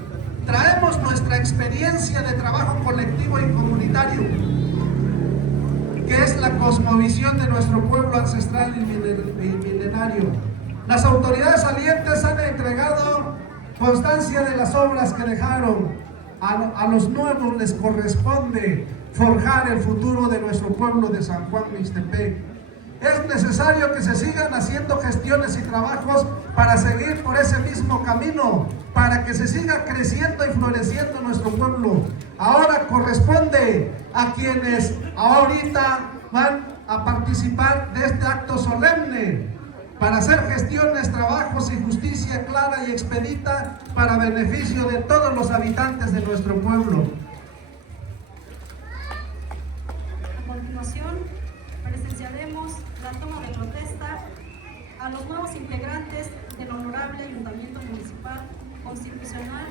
Traemos nuestra experiencia de trabajo colectivo y comunitario, que es la cosmovisión de nuestro pueblo ancestral y milenario. Las autoridades salientes han entregado constancia de las obras que dejaron. A los nuevos les corresponde forjar el futuro de nuestro pueblo de San Juan Mixtepec. Es necesario que se sigan haciendo gestiones y trabajos para seguir por ese mismo camino, para que se siga creciendo y floreciendo nuestro pueblo. Ahora corresponde a quienes ahorita van a participar de este acto solemne para hacer gestiones, trabajos y justicia clara y expedita para beneficio de todos los habitantes de nuestro pueblo. A continuación, presenciaremos la toma de protesta a los nuevos integrantes del Honorable Ayuntamiento Municipal Constitucional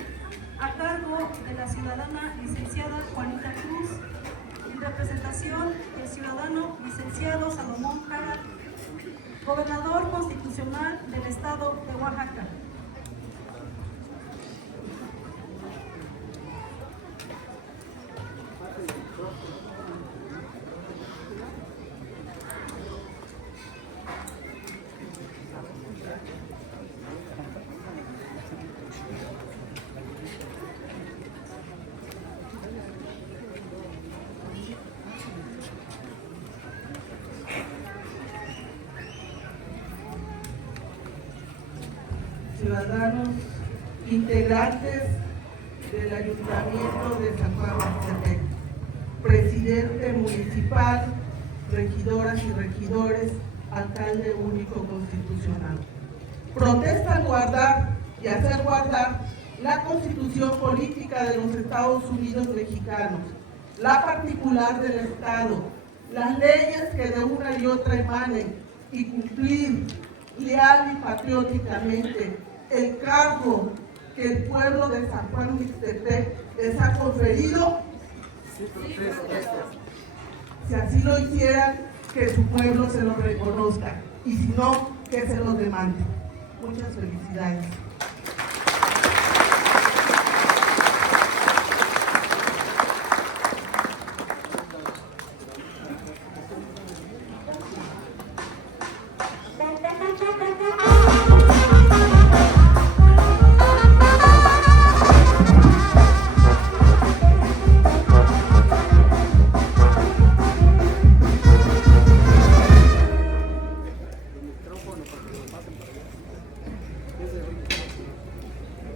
a cargo de la ciudadana licenciada Juanita Cruz, en representación del ciudadano licenciado Salomón Jara, gobernador constitucional del estado de Oaxaca. Ciudadanos integrantes del Ayuntamiento de San Juan Mixtepec, presidente municipal, regidoras y regidores, alcalde único constitucional. Protestan guardar y hacer guardar la Constitución política de los Estados Unidos mexicanos, la particular del Estado, las leyes que de una y otra emanen, y cumplir leal y patrióticamente el cargo que el pueblo de San Juan Mixtepec les ha conferido. Si así lo hicieran, que su pueblo se lo reconozca, y si no, que se lo demande. Muchas felicidades.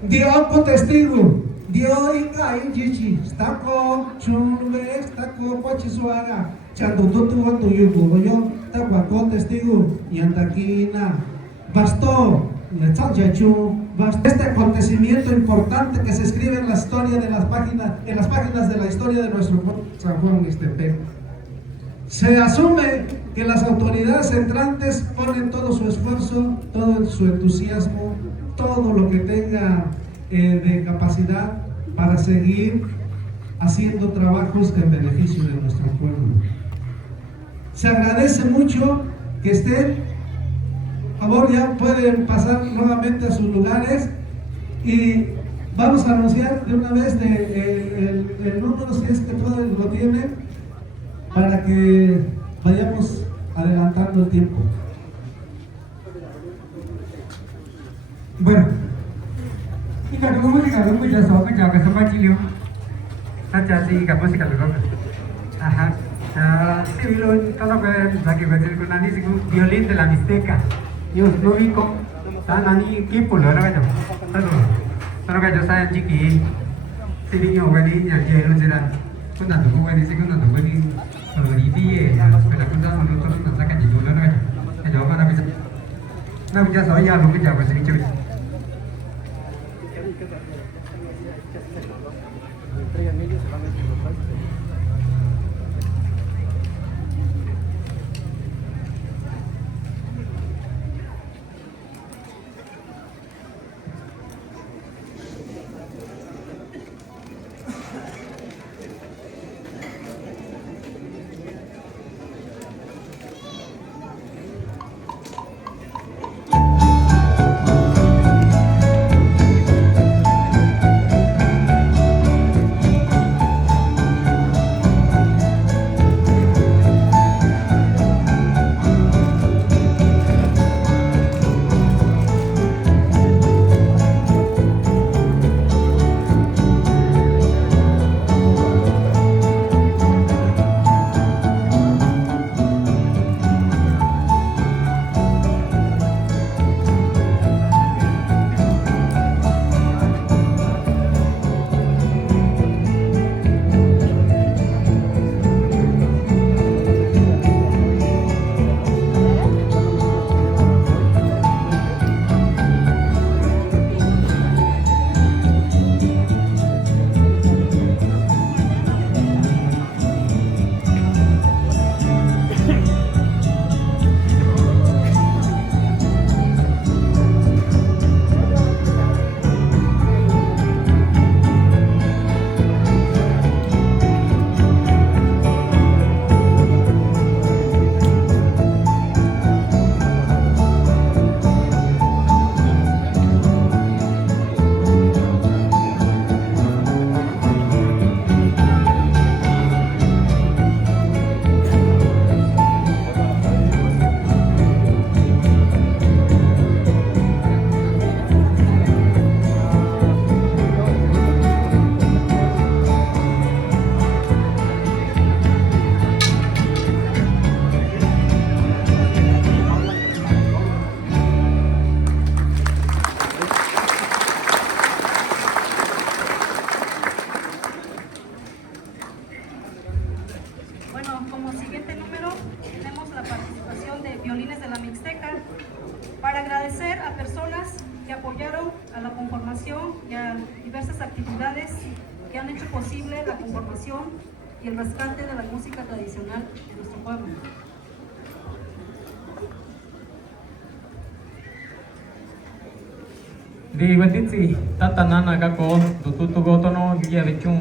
Dio testigo, dio inga injichi, stako chunbe, stako pachisuaga, chandututu wantu yugo yo, takwako testigo, yantakina, bastó, este acontecimiento importante que se escribe en la historia de las páginas de la historia de nuestro pueblo San Juan Mixtepec. Se asume que las autoridades entrantes ponen todo su esfuerzo, todo su entusiasmo, todo lo que tenga de capacidad para seguir haciendo trabajos en beneficio de nuestro pueblo. Se agradece mucho que estén. Por favor, ya pueden pasar nuevamente a sus lugares y vamos a anunciar de una vez el número, si es que todos lo tienen, para que vayamos adelantando el tiempo. Bueno, y que como música lo mucho so que ya que son machillo. Sacha sí que música lo toca. Ajá. Sí, lo todo que la que decir con Ani violín de la Mixteca. Yo no vi con tan Ani equipo lo era yo. Todo que yo saben chiqui. Sí, niño bueno, ya que lo será. Con tanto como dice con tanto bueno. Coloriti, pero con tanto nosotros nos sacan de yo lo era yo. Que yo para mí. No, ya soy ya lo que ya pues sí. agradecer a personas que apoyaron a la conformación y a diversas actividades que han hecho posible la conformación y el rescate de la música tradicional de nuestro pueblo. Di wetitsi tatanana kako tututu gotono ya bechun.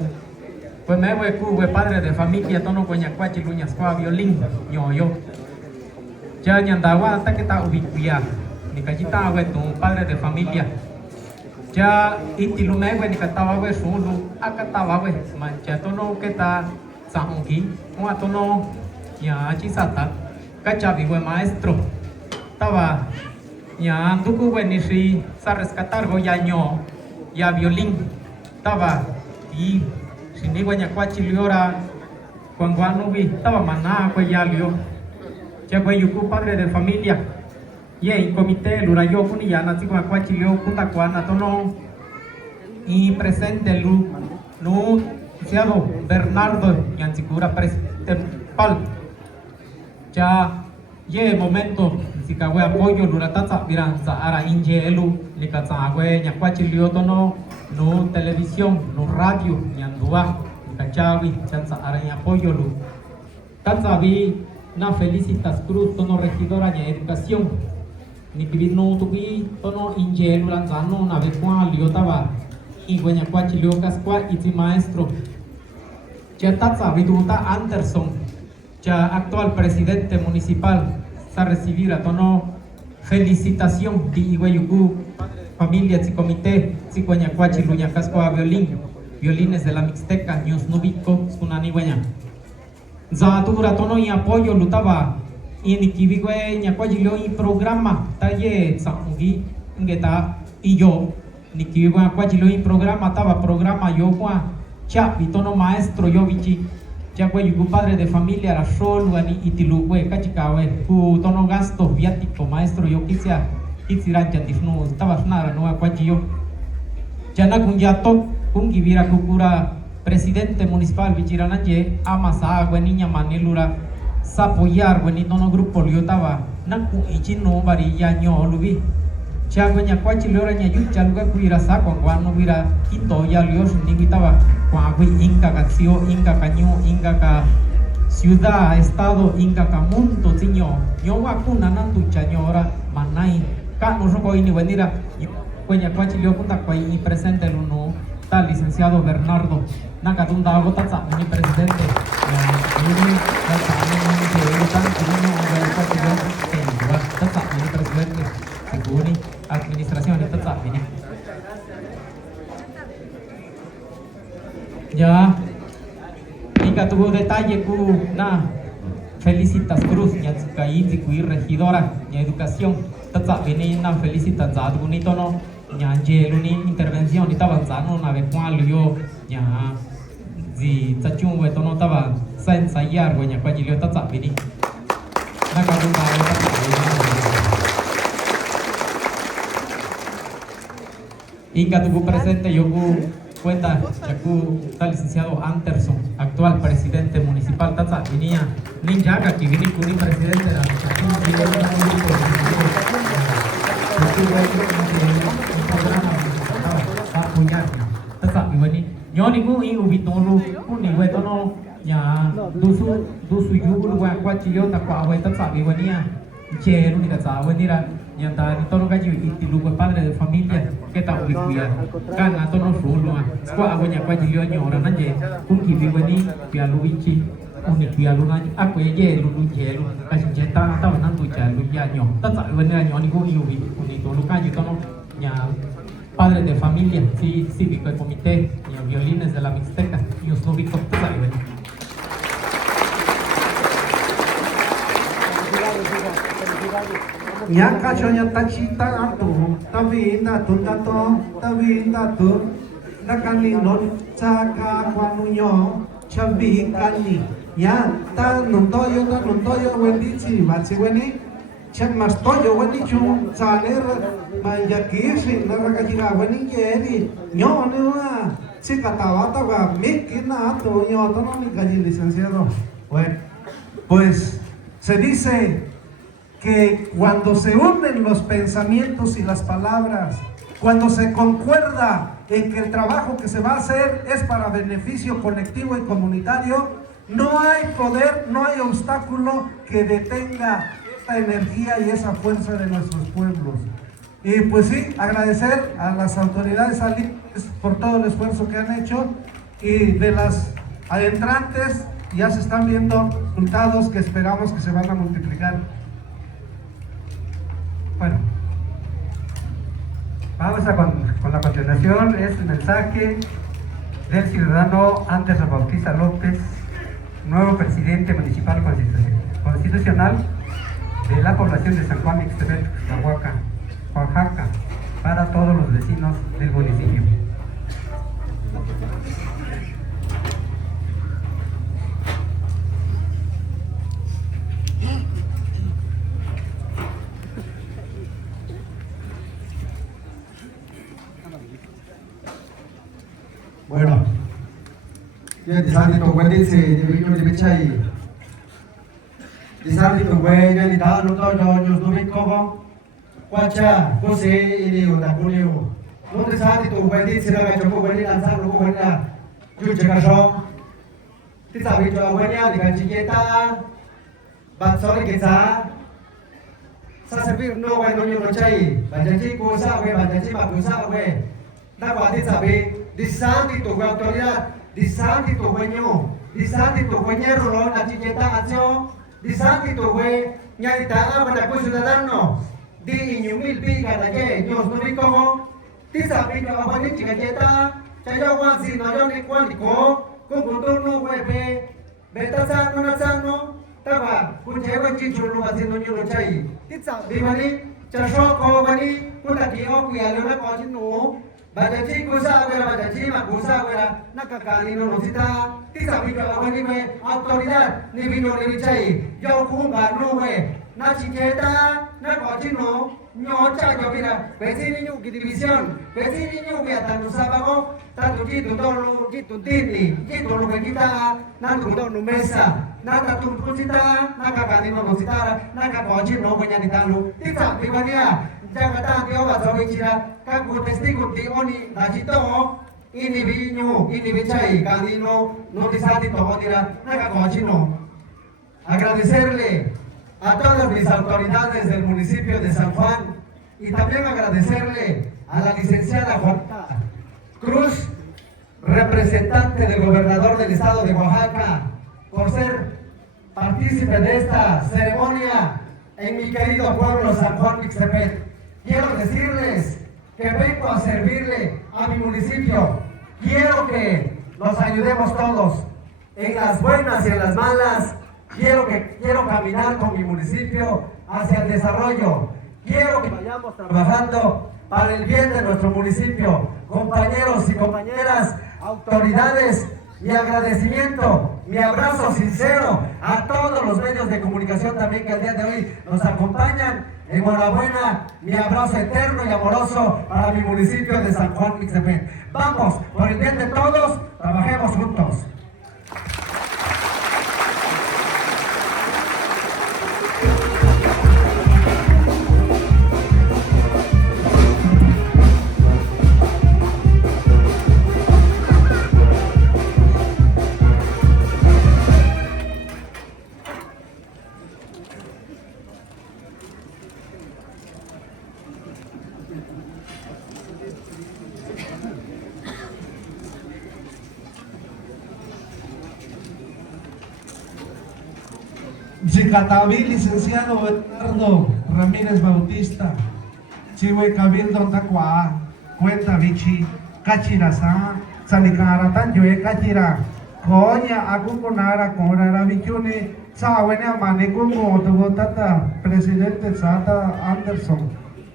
Pues me we padre de familia tono coña cuachi luñas qua violín yo. Ya ñandawa hasta que ta ubicuya. Ni cachita we tu padre de familia. Ya itilume we ni katawa we sulu akatawa we mancha tono que ta saungi un tono ya chisata cachavi we maestro. Taba ya duku we ni si sa rescatar go ya ño ya violín. Taba y sini we ña cuachi liora cuanguanubi taba maná we ya lio. Ya we yuku padre de familia. Ye comité lurayo kuni ya na tikwa cuachi lio kunta kuana tono y presente lu no licenciado Bernardo Yanzicura principal. Ya ye momento si kawe apoyo luratata viranza ara inje elu likatsa agwe ñacuachi lio tono no televisión no radio ñandua likachawi chanza ara apoyo lu tatsa vi na felicitas cruz tono regidora ña educación ni kibino tubi tono inje elu lanzano na bekwa liotaba y ñacuachi lio cascua iti maestro ya tatsa viduta Anderson ya actual presidente municipal a recibir a tono felicitación di Iguayucú familia si comité si cuañacuachi luñacasco a violines de la Mixteca ños nubico sunani guaña zatura tono y apoyo lutaba y ni kibigüe ñacuachi lo y programa talle sangi ngeta y yo ni kibigüe ñacuachi lo y programa taba programa yo gua cha tono maestro yo vichi ya yuku padre de familia la soluani itiluwe kachikawe ku tono gasto viático maestro yo quisiera jantifnu estaba nara no acuachi yo ya na kunyato kungivira kukura presidente municipal vichiranaye amasa niña manilura sapoyar ni tono grupo liotaba na ku ichino varilla ño lubi ya ñacuachi leora ña yucha luga kuira sa cuando vira quito ya lios ningitaba Cuagui inca cacio, inca caño, inca ca ciudad, estado, inca ca mundo, tiño. Yo vacuna nantu chañora, manai. Ka no roco ini venira. Cueña cuachi leo punta cuai presente el uno. Tal licenciado Bernardo. Nakatunda agota sa mi presidente. Ini presidente. Seguni administración tetap ini. Ya, Inca tuvo detalle ku na felicitas cruz ña kaiti ku regidora ña educación tatsa vini na felicitas za bonito no ña jeluni intervención ni taba zano na be cual yo ña zi tachun we tono taba sa ensayar we ña kwajilio tatsa vini na ka dun Inca tuvo presente yo ku cuenta Yaku está licenciado Anderson, actual presidente municipal Tatsa venía Ninjaga que viene con el presidente de la Tatsa vini yo ni ku i ubitolu ni wetono ya dusu yugul wa kwachiyo ta kwa we Tatsa venia cheru ni Tatsa venira ñanta ni tono gaji itilu padre de familia que ta ubikuya kana tono sulu kwa agonya kwa jilio nyora nanje kunki biweni pialuichi uni pialuna akwe ye lulu jelu kasi jeta ta nantu chalu ya nyo tata venera nyoni ko yubi uni tolu kaji tono nya padre de familia sí cívico el comité y violines de la Mixteca y os nubico tata veni Nyaka chonya tachita atu tavinda tundato tavinda tu nakani non chaka kwanuño chabi kani ya ta nuntoyo wendichi bachi weni chamas toyo weni chu chaner manyakishi narakajiga weni yeri ño newa chikatawata wa mikina atu ño tono mi calle licenciado. Bueno, pues se dice que cuando se unen los pensamientos y las palabras, cuando se concuerda en que el trabajo que se va a hacer es para beneficio colectivo y comunitario, no hay poder, no hay obstáculo que detenga esta energía y esa fuerza de nuestros pueblos. Y pues sí, agradecer a las autoridades salientes por todo el esfuerzo que han hecho, y de las adentrantes ya se están viendo resultados que esperamos que se van a multiplicar. Bueno, vamos con la continuación. Es el mensaje del ciudadano Anderson Bautista López, nuevo presidente municipal constitucional de la población de San Juan Mixtepec, Oaxaca, para todos los vecinos del municipio. Bueno, ya te sale tu buen dice de vino de Bechai. Te sale tu buen ya ni da no to yo no me como. Guacha, José y Leo da Julio. No te sale tu buen dice la gacho buen ni lanzar lo buen ya. Yo checa yo. Te sabe yo buen ya de ganchilleta. Batsole que sa. Sa servir no bueno yo no chai. Banjachi cosa we banjachi ma cosa we. Da gua te sabe disanti tu autoridad, disanti tu dueño, disanti tu dueñero lo na chiqueta acción, disanti tu güey, ñarita para pues ciudadano, di iñumil pica la que yo no vi como, disabi que a ni chiqueta, chayo wan si no yo ni cuántico, con contorno güey beta sano na sano, taba, kunchewa chichulo haciendo yo lo chai, disabi mani, chashoko mani, kunaki o kuyalo na cochino. Bajachi kusa wera bajachi ma kusa wera nakakali no nosita tisa wika wani me autoridad ni vino ni chai yo kumba no we na chiqueta na cochino ñocha yo mira vecini ñu ki división vecini ñu que atan sábado tanto jitu tolo jitu tini jitu lo que quita na tu no mesa na ta tu kusita na kakali no nosita na ka cochino ko nya ditalu tisa biwania Jakarta dia wa sawi chira kaku testigo di oni dajito ini viño ini bichai canino no disati to dira naga cochino. Agradecerle a todas mis autoridades del municipio de San Juan y también agradecerle a la licenciada Juanita Cruz, representante del gobernador del estado de Oaxaca, por ser partícipe de esta ceremonia en mi querido pueblo San Juan Mixtepec. Quiero decirles que vengo a servirle a mi municipio. Quiero que nos ayudemos todos, en las buenas y en las malas. Quiero caminar con mi municipio hacia el desarrollo. Quiero que vayamos trabajando para el bien de nuestro municipio. Compañeros y compañeras, autoridades, mi agradecimiento, mi abrazo sincero a todos los medios de comunicación también que el día de hoy nos acompañan. Enhorabuena, mi abrazo eterno y amoroso para mi municipio de San Juan Mixtepec. Vamos, por el bien de todos, trabajemos juntos. Chicataví, licenciado Bernardo Ramírez Bautista, Chihuahua Cabildo Tacua, Cuenta Vichy, Cachirasa, Sanicaratan, Yue Cachira, Coña, Acuconara, Corara Vichuni, Sawena Manicumo, Tugotata, Presidente Sata Anderson,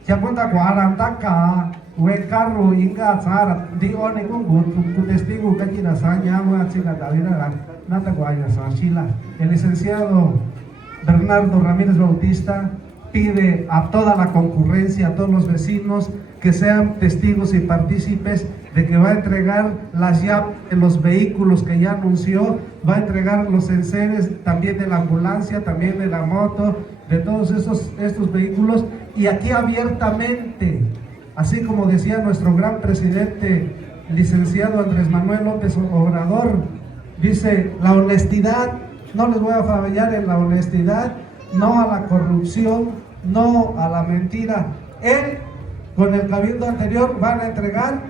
Chapunta Guarantaka, Huecarro, Inga, Zara, Dionicungo, tu testigo Cachirasa, Yama, Chicatavira, Nataguaya, Sachila, el licenciado Bernardo Ramírez Bautista pide a toda la concurrencia, a todos los vecinos, que sean testigos y partícipes de que va a entregar las llaves de los vehículos que ya anunció, va a entregar los enseres también de la ambulancia, también de la moto, de todos estos vehículos, y aquí abiertamente, así como decía nuestro gran presidente, licenciado Andrés Manuel López Obrador, dice: la honestidad, no les voy a fallar en la honestidad, no a la corrupción, no a la mentira. Él, con el cabildo anterior, van a entregar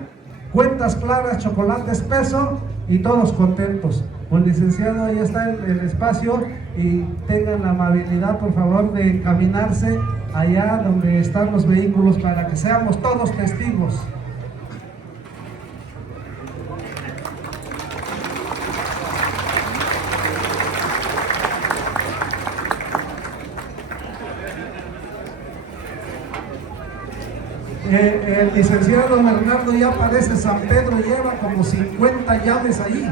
cuentas claras, chocolate espeso y todos contentos. Pues licenciado, ahí está el espacio, y tengan la amabilidad, por favor, de encaminarse allá donde están los vehículos para que seamos todos testigos. El licenciado Bernardo ya parece San Pedro, lleva como 50 llaves ahí.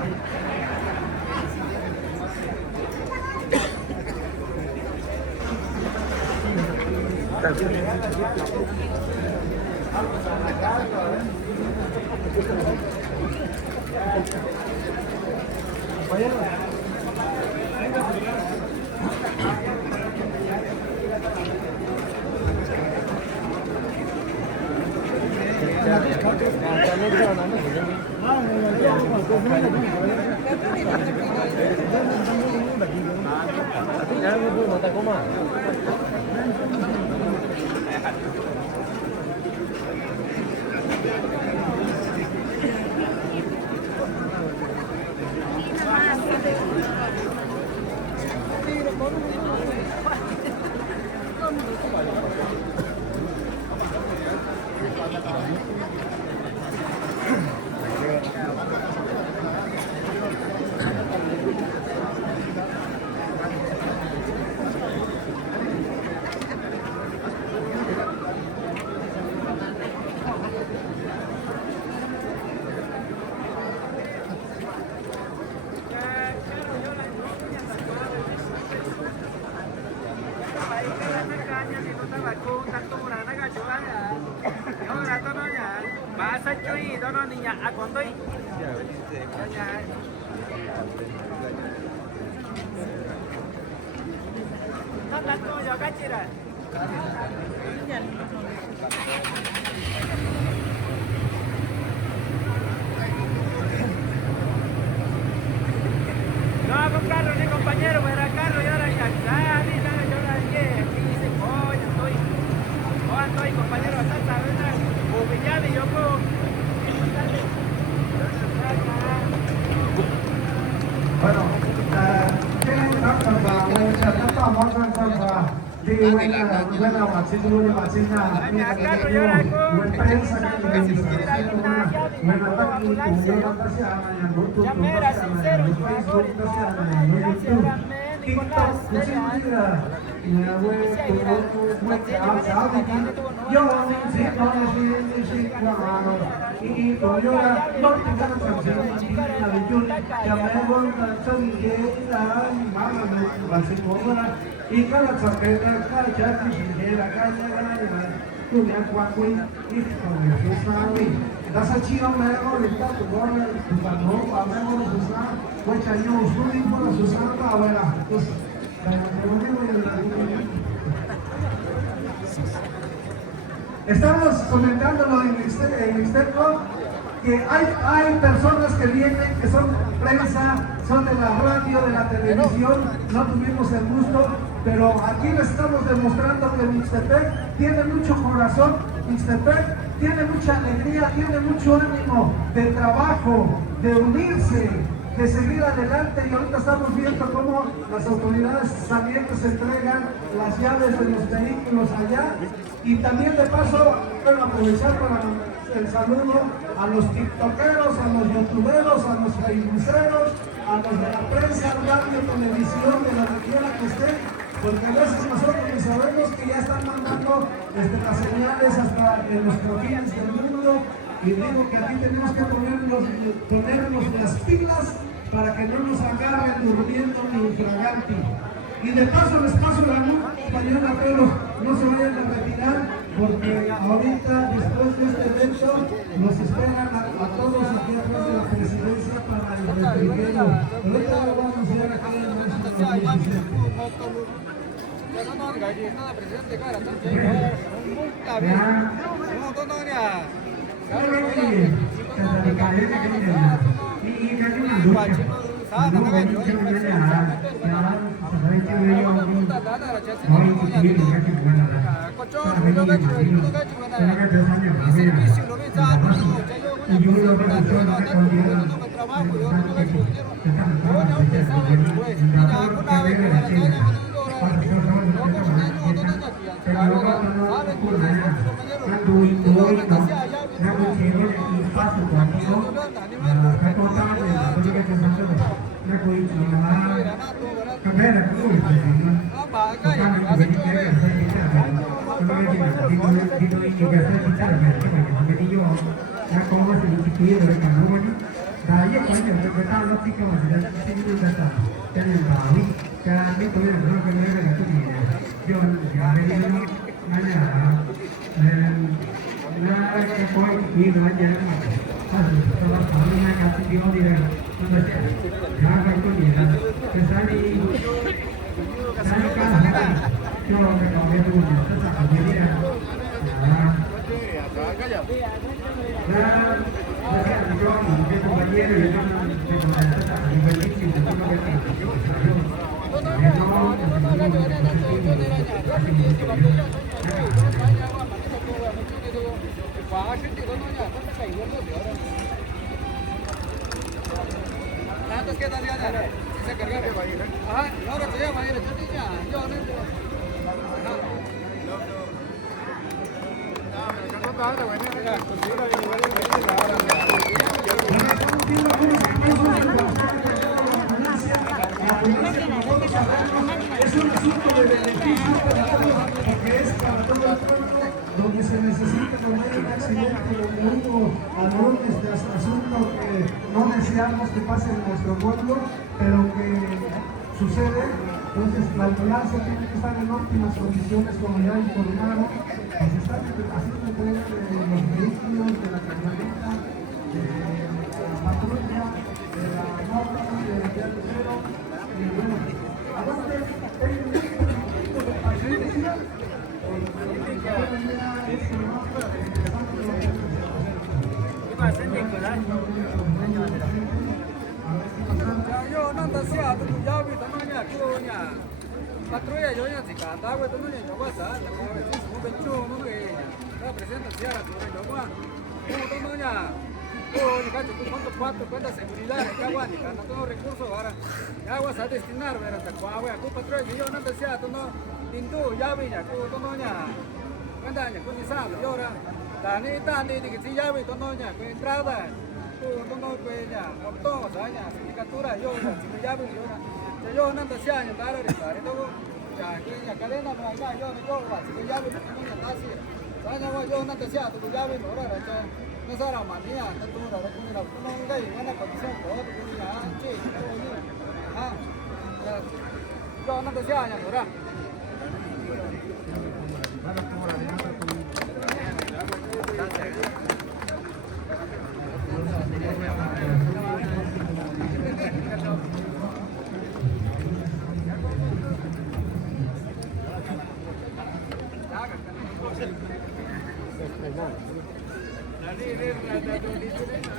Estamos comentándolo en externo, que hay personas que vienen, que son prensa, son de la radio, de la televisión, no tuvimos el gusto, pero aquí les estamos demostrando que Mixtepec tiene mucho corazón, Mixtepec tiene mucha alegría, tiene mucho ánimo de trabajo, de unirse, de seguir adelante, y ahorita estamos viendo cómo las autoridades salientes entregan las llaves de los vehículos allá. Y también de paso quiero aprovechar para el saludo a los tiktokeros, a los youtuberos, a los facebookeros, a los de la prensa, radio, televisión, de la región que estén, porque a veces nosotros ni sabemos que ya están mandando las señales hasta en los confines del mundo, y digo que aquí tenemos que ponernos las pilas para que no nos agarren durmiendo ni infraganti. Y de paso les paso la luz, compañeros aperos, no se vayan a retirar, porque ahorita, después de este evento, nos esperan a todos aquí atrás de la presidencia para el refrigerio. Ahorita lo vamos a anunciar aquí en el 17. Es un asunto de beneficio para todos, porque es para todo el pueblo, donde se necesita, donde hay un accidente, donde hubo anormes de asunto que no deseamos que pase en nuestro pueblo, pero que sucede. Entonces la ambulancia tiene que estar en óptimas condiciones, como ya informaron, pues están haciendo entrega de los vehículos, de la camioneta, de la patrulla, de la moto, de la cero, y bueno, aparte hay un tipo de paciencia, patrulla yo ya si cada agua tú no le llevas a la un pecho no que la presenta si ahora tú no va tú no ya tú cacho tú cuánto seguridad que agua ni cuando todo recursos ahora ya vas a destinar ver hasta agua tú patrulla yo no decía tú no tindu ya vi ya tú no ya cuando ya tú ni sabes yo ahora tani que si ya vi tú no ya que entrada tú no que ya todo ya sindicatura yo si ya vi yo no te decía, yo claro, ya cadena no hay nada, yo si ya vi no así, yo no te decía, tú ya vi ahora, no será manía, tú no hay buena condición, todo yo no te decía, ya ahora.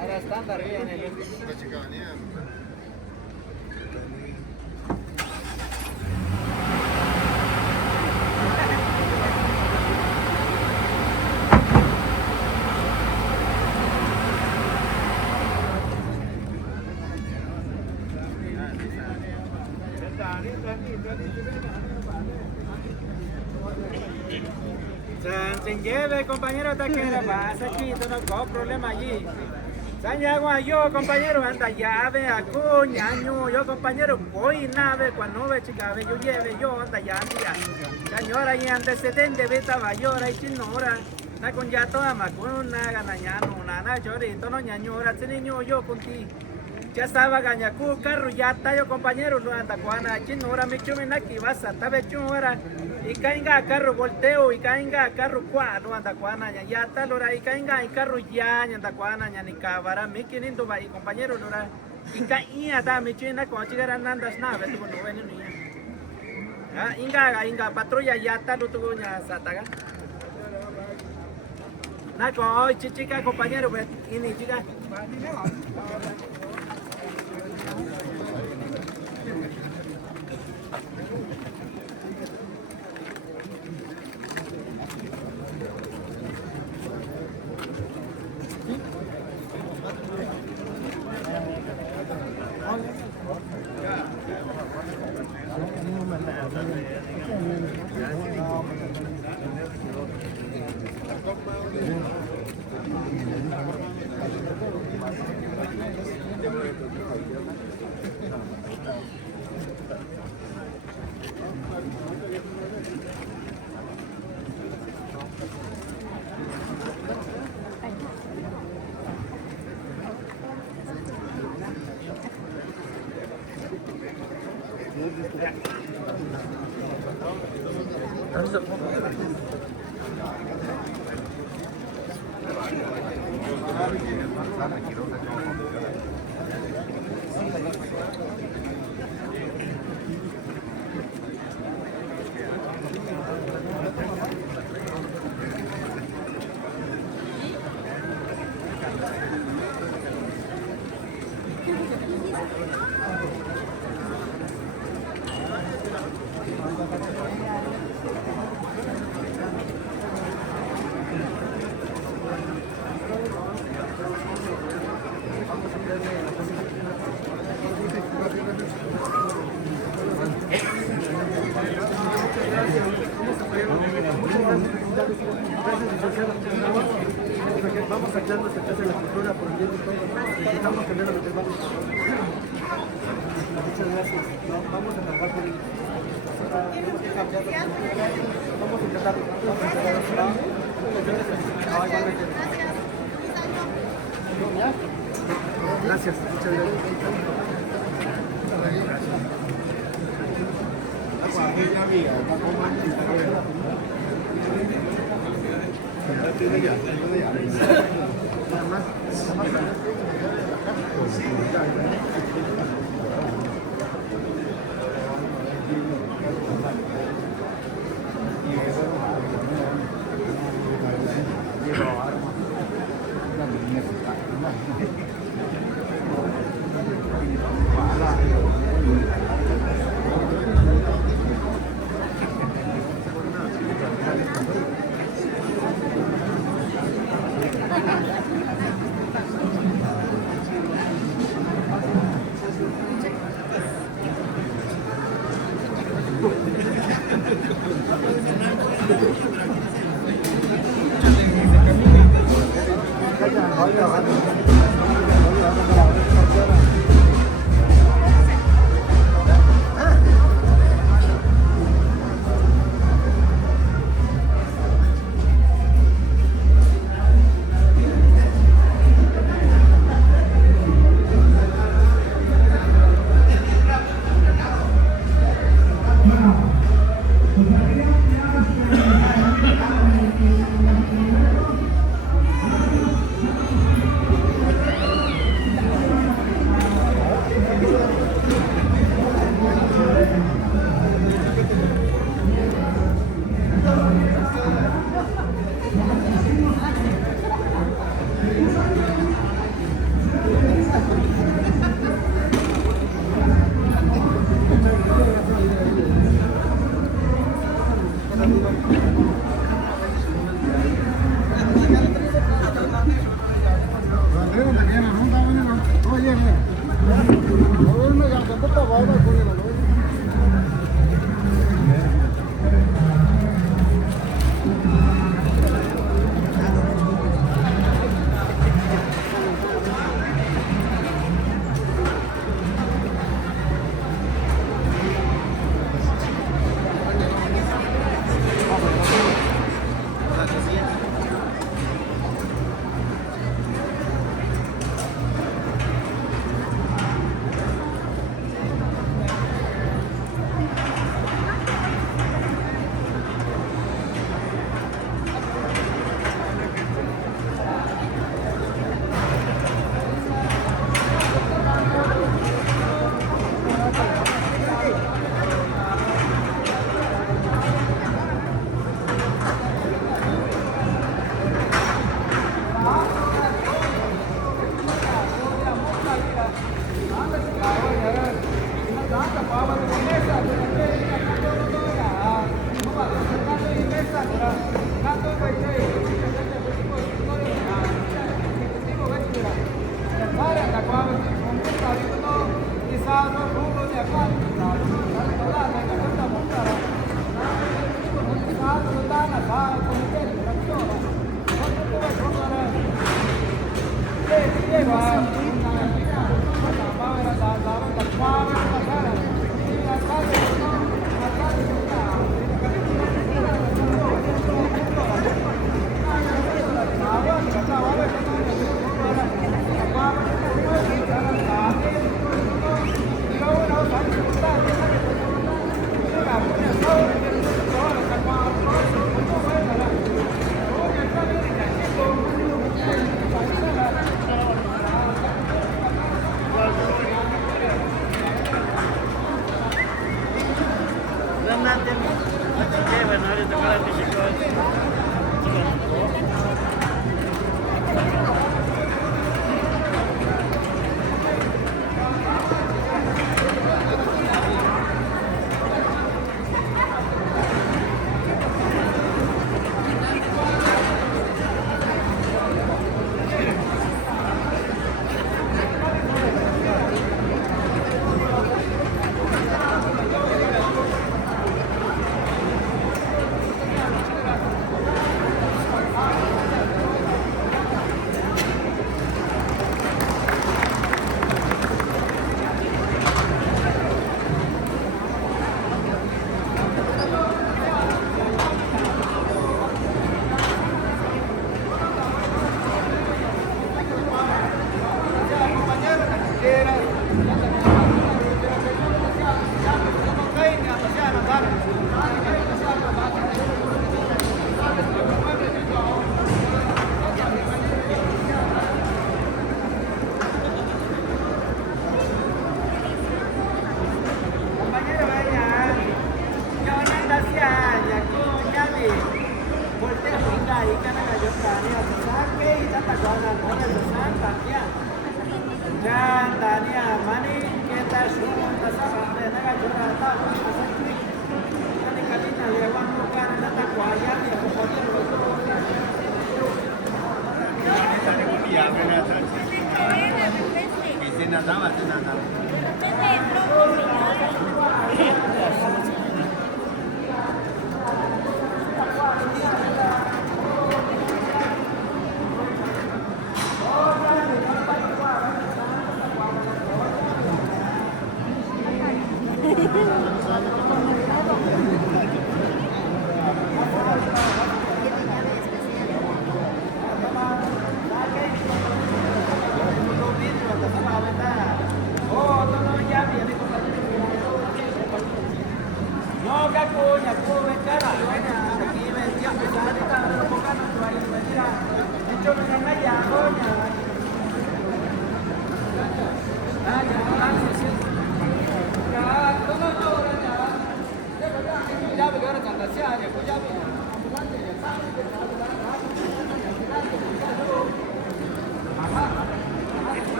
Ahora están arriba en el Sin lleve, compañero, hasta que la pasa aquí, no hay problema allí. Santiago, yo, compañero, anda llave, acuñaño, yo, compañero, voy nave, cuando ve chica, yo lleve, yo, anda ya, señora, y antecedente, vete a Bayora y Chinora, na con ya toda macuna, ganañano, nana, chorito, no ñañora, ese niño, yo contigo. Ya estaba gañacu, carro, ya está yo, compañero, no anda cuana, Chinora, me chumen aquí, vas a tabe chumora. Y caiga carro volteo y caiga carro cuadro anda cuana ya está lora y caiga y carro ya anda cuana ya ni cabara mi quiniendo va y compañero lora y caía da mi china con chigar andas nave tu no ven ni Inga patrulla yata lutugunya sataga. Nako, chica compañero, ini chica. Vamos sacando esta casa de la cultura por el bien de todos. Estamos cambiando lo que vamos. Muchas gracias. Vamos a trabajar por ello. Vamos a intentar. Gracias. Muchas Gracias.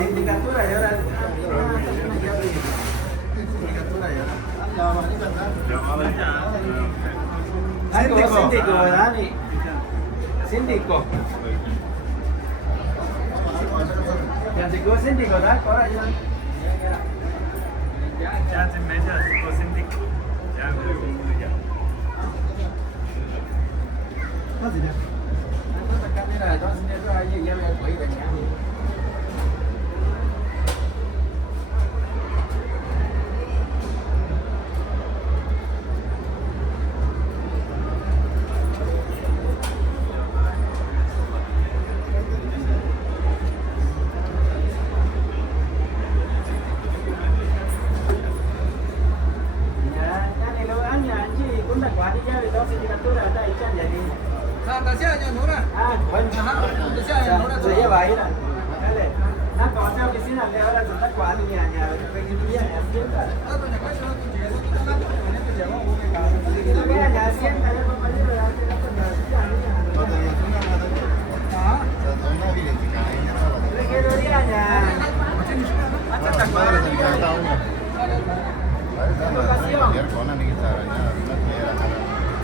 Sindicatura y ahora. Síndico, Dani. Síndico. Yang síndico, síndico, dah. Korang jangan. Jangan meja, síndico. Jangan. Masih dah. Kamera, jangan sendiri aja yang baik dan nyanyi.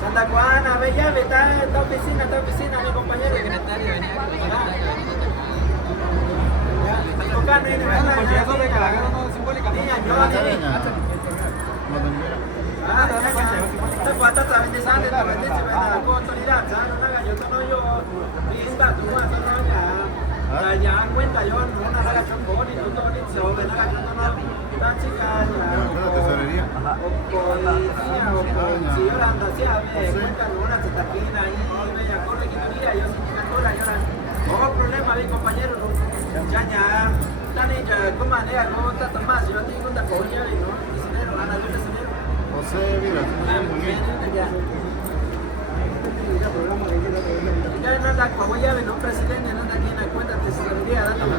Santa Juana, ve llave, está oficina, mi compañero secretario venía a no problema, mi compañero. Ya, tan ella, ¿cómo manera? ¿Cómo está Tomás? Yo tengo una coña, ¿no? Ana Luisa Senero. José, mira. Ya no anda como llave, no presidente, no anda aquí en la cuenta de tesorería, dándole.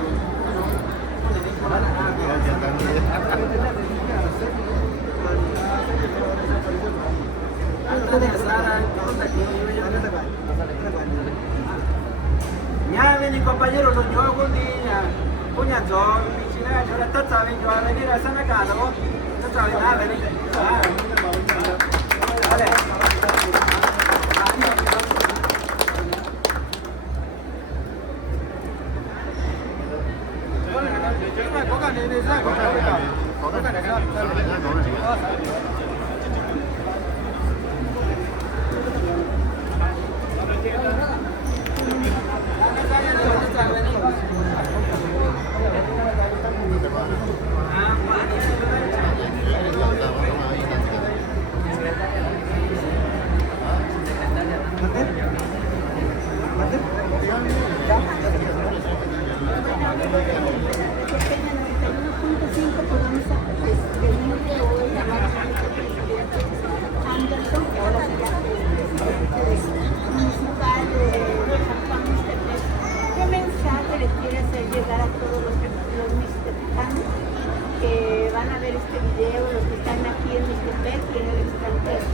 Ya ven, compañero, los yo algún día, puña yo, mi china, yo la taza, ven, yo a venir a San Acá, ¿no? No sabe nada, ven. Vale. ¿Qué mensaje les quiere hacer llegar a todos los mixtecanos que van a ver este video, los que están aquí en Mixtepec y en el extranjero?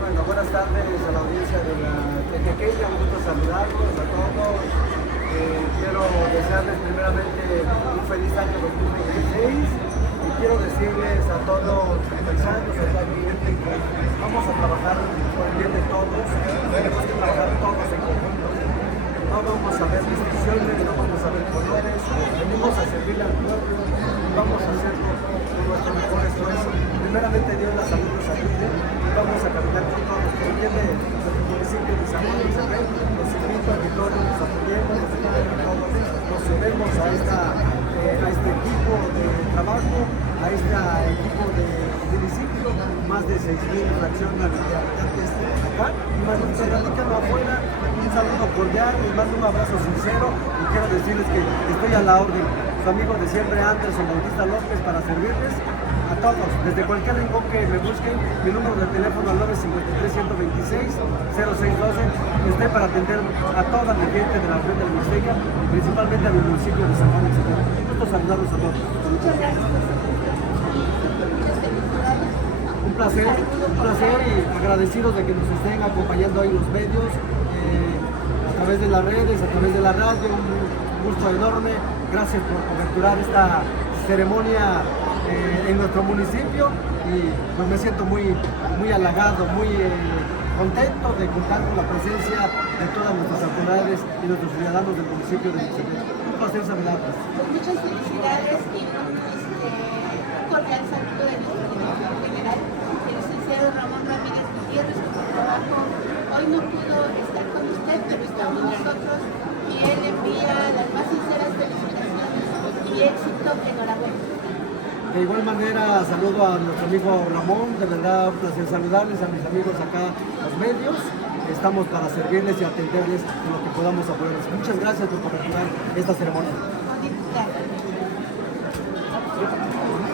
Bueno, buenas tardes a la audiencia de la Tequequeña, un gusto saludarlos a todos. Quiero desearles primeramente un feliz año 2026 y quiero decirles a todos los paisanos que vamos a trabajar por el bien de todos, tenemos que trabajar todos en conjunto. No vamos a ver distinciones, no vamos a ver colores, venimos a servirle al pueblo y vamos a hacerlo con nuestro mejor esfuerzo. Primeramente Dios la salud nos ayude y vamos a caminar con todos por el bien de nuestro municipio de San Juan de Isabel. Los invito a que todos nos apoyemos agradecemos a este equipo de trabajo, a este equipo de municipio, más de 6.000 fracciones habitantes acá, y más los que radican afuera. Un saludo cordial, les mando un abrazo sincero y quiero decirles que estoy a la orden. Su amigo de siempre, Anderson Bautista López, para servirles a todos, desde cualquier rincón que me busquen. Mi número de teléfono al 953-126-0612. Estoy para atender a toda la gente de la región de la Mixteca y principalmente a mi municipio de San Juan de Ixtapa. Un gusto saludarlos a todos. Muchas gracias. Un placer y agradecidos de que nos estén acompañando ahí los medios, a través de las redes, a través de la radio. Un gusto enorme. Gracias por coberturar esta ceremonia en nuestro municipio y pues me siento muy halagado, muy contento de contar con la presencia de todas nuestras autoridades y nuestros ciudadanos del municipio de Ixtepec. Un placer saludarlos. Pues muchas felicidades y un cordial saludo de nuestro director general, el licenciado Ramón Ramírez Gutiérrez, por su trabajo. Hoy no pudo estar con usted, pero está con nosotros y él envía las más sinceras felicitaciones y éxito. Enhorabuena. De igual manera, saludo a nuestro amigo Ramón, de verdad un placer saludarles, a mis amigos acá, los medios. Estamos para servirles y atenderles en lo que podamos apoyarles. Muchas gracias por coberturar esta ceremonia.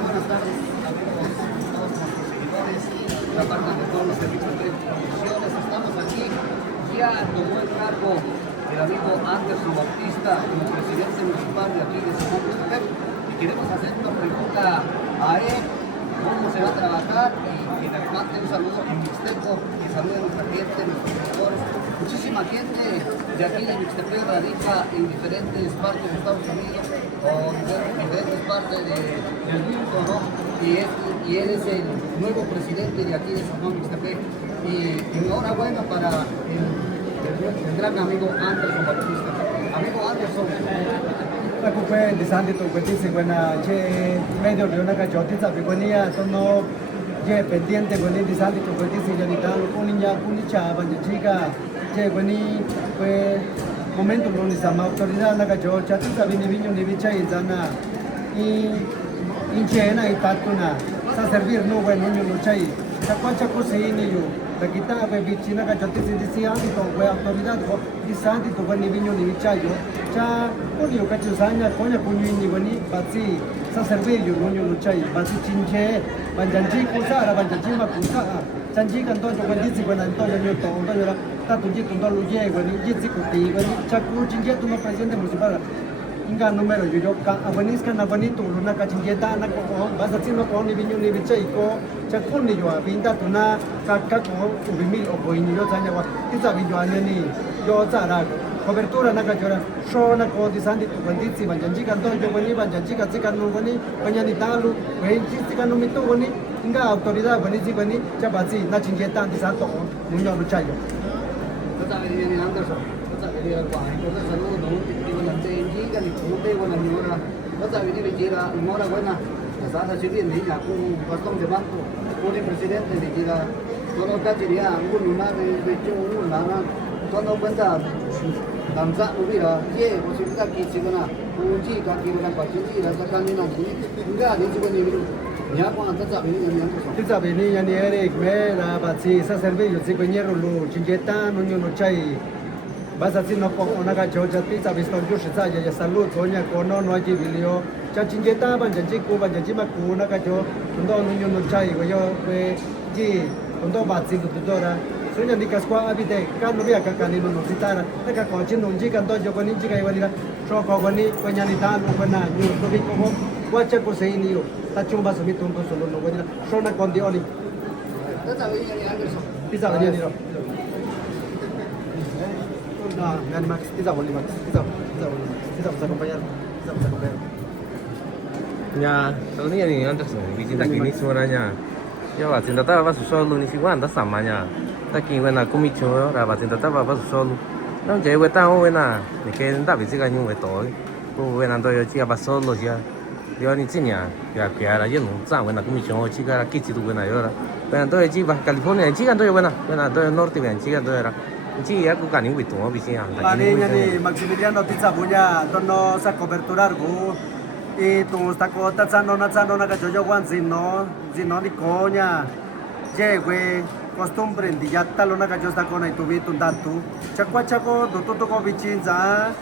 Buenas tardes a todos los seguidores, la parte de todos los servicios de televisiones. Estamos aquí, ya tomó el cargo el amigo Anderson Bautista como presidente municipal de aquí de San Juan de Ixtepec. Queremos hacer una pregunta a él, cómo se va a trabajar y que le mande un saludo en Mixteco, que salude a nuestra gente, nuestros seguidores. Muchísima gente de aquí de Mixtepec radica en diferentes partes de Estados Unidos o en diferentes partes del mundo, ¿no? Y él es el nuevo presidente de aquí de San Juan Mixtepec. Y enhorabuena para el gran amigo Anderson Bautista. Amigo Anderson, Preocupe di santi tu questi seguena c'è medio di una cagiotta piconia sono c'è pendiente quelli di santi tu questi segnalità unica bandica c'è quelli quel momento non si sa ma autorità una cagiotta tu sabi ni vigno ni vicai in zona in cena e patuna sa servir no bueno non c'hai sa quanto così ni io da kita pe vicina cagiotta si sia di con quella autorità di santi tu quelli vigno ni vicai cha io caccio sagna conya kunyini wani batsi sa servirio nonyo no chai batsi chinche banjanji kusa ra banjanji ma kusa janji kan to jo banji si bana to yo to to yo ta tu ji tu do lu ye wani ji si ku ti wani cha ku chinche tu no presidente municipal inga numero yo ka abanis kan abani tu na ka chinche ta na ko basa si no ko ni binyu ni bichai ko cha kun ni yo binda tu na ka ko ubimil o ko ni yo tanya wa ti sa bi yo ani yo za ra copertura naga jora shona ko di sandi tu banditsi banjanji kan don jogoni banjanji ka tsikan no goni banyani talu benji tsikan no mitu goni inga autoridad bani ji bani chabasi na chinge tan di santo munyo no chayo Tata venir Anderson, tata venir al Guay, tata saludo no ti la tengi ga ni kunde buena ñora, tata venir gira mora buena, tata civil ni ya con bastón de banco, con el presidente de gira, todo cachiria, un una de hecho una cuando cuenta 남자 우리라 예 posibilidad que sigana unji ka ki na pa chi ra sa kan ni na ni nga ni ji ni ya ko anta sa ni ni ti sa ni ya ni Eric me la batsi sa servicio si coñero lu chingeta no no chai basa si no po una ga joja ti sa visto ju shi sa ya salud coña ko no ji bilio cha chingeta ban janji ku ban janji ma ku na ga jo ndo no chai ko yo pe ji ndo batsi tu dora sonya ni kaswa abide kan no via ka kan no sitara ta ko chin non ji kan to jo ko ni ji kai wali so ko ni ko nya ni ta no ko na ni to bi ko wa cha ko sei ni yo ta chumba so mi ton to solo no ko ni so na kon di oli ta ta venir ni Anderson pizza venía ni no no Max pizza boli Max pizza vamos a acompañar Ya, soalnya nih Anderson bikin tak gini suaranya. Ya, batin tata apa solo ni siwan tak samanya. Taki wena kumicho ra batin tata apa solo. Nang jadi weta wena, ni kayak tak bisa kan yung weto. Ku wena to yo chia solo ya. Yo ni cinya, ya kaya ya no, sa wena kumicho chica kichi tu wena yo ra. Wena to chica California chica to yo wena to norte wena chica to era. Sí, ya con ni tu oficina. Vale, ni Maximiliano Tizabuña, dono sa coberturar go. Y tu está cota chano na cacho Juan zino ni coña. Llegue costumbre di yatta lo na cacho sta con i tubi tu datu. Chakwa chako do to ko vichinza.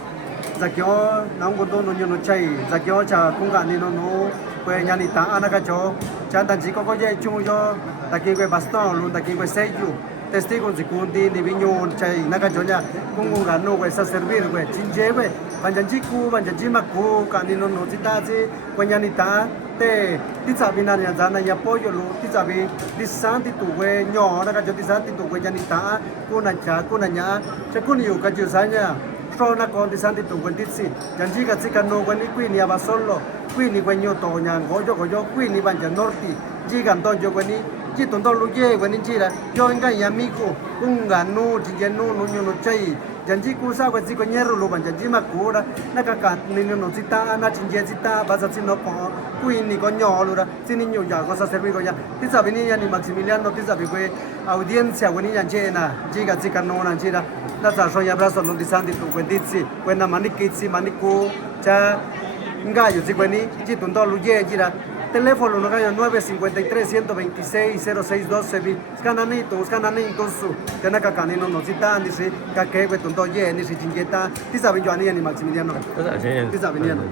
Zakyo na un gondo no nyono chai. Zakyo cha kunga ni no pues nhà ta ana cacho. Cha tan chico ko ye chung yo. Ta ki que bastón, lu ta ki que sello. Testigo secundi ni viño chai na cacho ya. Kungu gano que sa servir que chinje que. Banjanjiku, banjanjimaku, kanino no titazi, kwenyanita, te, tizabina nyanzana ya pollo lu, tizabi, tisanti tu we, nyo, na kajo tisanti tu we yanita, kuna nya, chakuni yu kajo sanya, trona con tisanti tu we titsi, janjika tsika no we ni qui ni abasolo, qui ni we nyo to nyan, goyo, qui ni banja norti, jiga ndojo we ni, jito ndolu ye we ni jira, yo inga yamiku, unga nu, jingenu, nu nyo no chai, janji kusa kwa ziko nyero lo ban janji makura na kaka nino no zita na chinje zita basa sino ko kuini ko nyolo ra sini nyo ya cosa servi ko ya tiza vini ya ni Maximiliano tiza vi que audiencia wani ya jena jiga zika no na jira na za so ya brazo no disandi tu kwenditsi kwena manikitsi maniku cha ngayo zikweni jitu ndolu ye jira teléfono no gallo 953 126 0612 scananito su tenaka kanino no citan dice que que tonto ye ni si chingueta tisa bin joani ni Maximiliano tisa viniano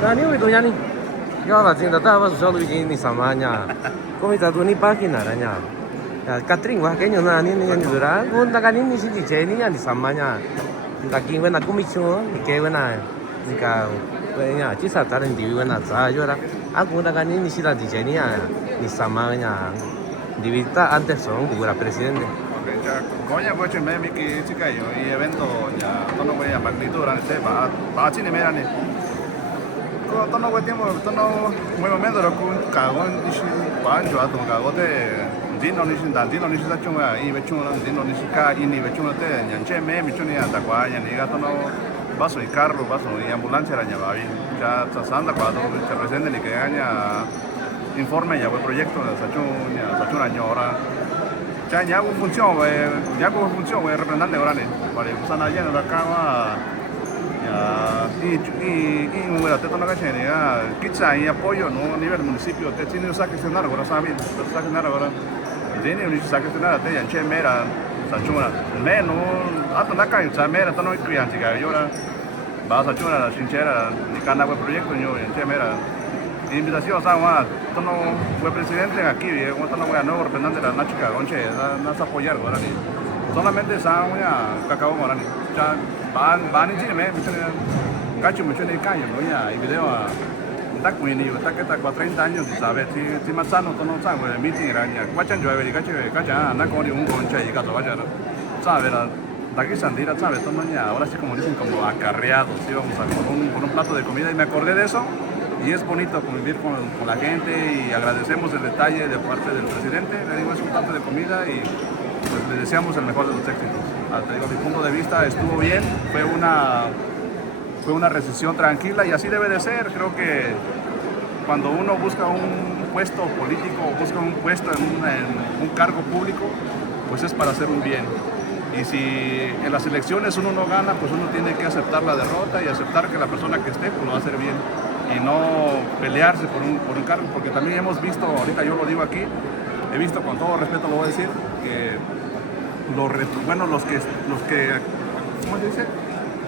Tani itu nya ni. Yo la cinta ta va solo begini samanya. Come sta tu ni página ranya. Ya Catherine wa kenyo na ni dura. Un ta kani ni si dice ni ya ni samanya. Ta kin na kumicho ni ke na. Nika nya ci sa ta ren di na za yo ra. Aku ta kani ni si la dice ni ya ni samanya. Divita antes son gura presidente. Coña pues me mi que chica yo y evento ya tono voy a magnitud grande va chine mera ni tono voy tiempo tono muy momento lo con cagón dice van yo a tu cagote dino ni sin dan dino ni sin chunga y bechuno dino ni sin ca y ni bechuno te ñanche me mi chuni anda cuaña ni gato no vaso y carro vaso y ambulancia la ñaba bien ya sanda cuando se presente ni que gaña informe ya el proyecto de Sachuna ñora ya hago función representante grande vale usan allá en la cama y número de toda la calle ya quizá y apoyo no nivel municipio te tiene que gestionar ahora sabe gestionar ahora tiene que gestionar te ya che mera Sachuna menos hasta la calle ya mera no hay cliente que yo va a Sachuna la sincera ni cada proyecto yo en che mera invitación a más tono fue presidente aquí como tono voy a nuevo representante de la Nachica Gonche nas apoyar ahora ni solamente sa una cacao ahora ni ya van y me cacho mucho en el caño no ya y video a está cuini está que está 30 años sabes si más sano tono sabe el meeting araña cuachan yo ver cacha anda con un Gonche y gato vaya sabe la de aquí Sandira sabe tono ya ahora sí como dicen como acarreados íbamos con un plato de comida y me acordé de eso. Y es bonito convivir con la gente y agradecemos el detalle de parte del presidente. Le digo, es un plato de comida y pues, le deseamos el mejor de los éxitos. Te digo, mi punto de vista estuvo bien, fue una recesión tranquila y así debe de ser. Creo que cuando uno busca un puesto político o busca un puesto en un cargo público, pues es para hacer un bien. Y si en las elecciones uno no gana, pues uno tiene que aceptar la derrota y aceptar que la persona que esté pues lo va a hacer bien y no pelearse por un cargo, porque también hemos visto, ahorita yo lo digo aquí, he visto, con todo respeto lo voy a decir, que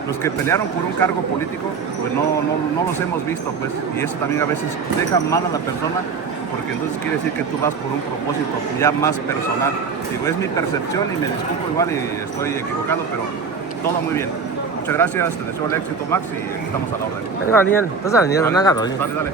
los que pelearon por un cargo político, pues no los hemos visto, pues, y eso también a veces deja mal a la persona, porque entonces quiere decir que tú vas por un propósito ya más personal. Digo, es mi percepción y me disculpo igual y estoy equivocado, pero todo muy bien. Muchas gracias, te deseo el éxito, Max, y estamos a la orden. Daniel, Dale.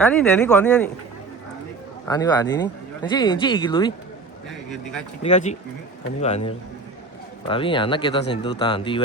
아니 내니거 아니 아니가 아니니? 이제 이게 루이? 네가 지? 아니가 아니라. Tapi anak kita sentuh tangan di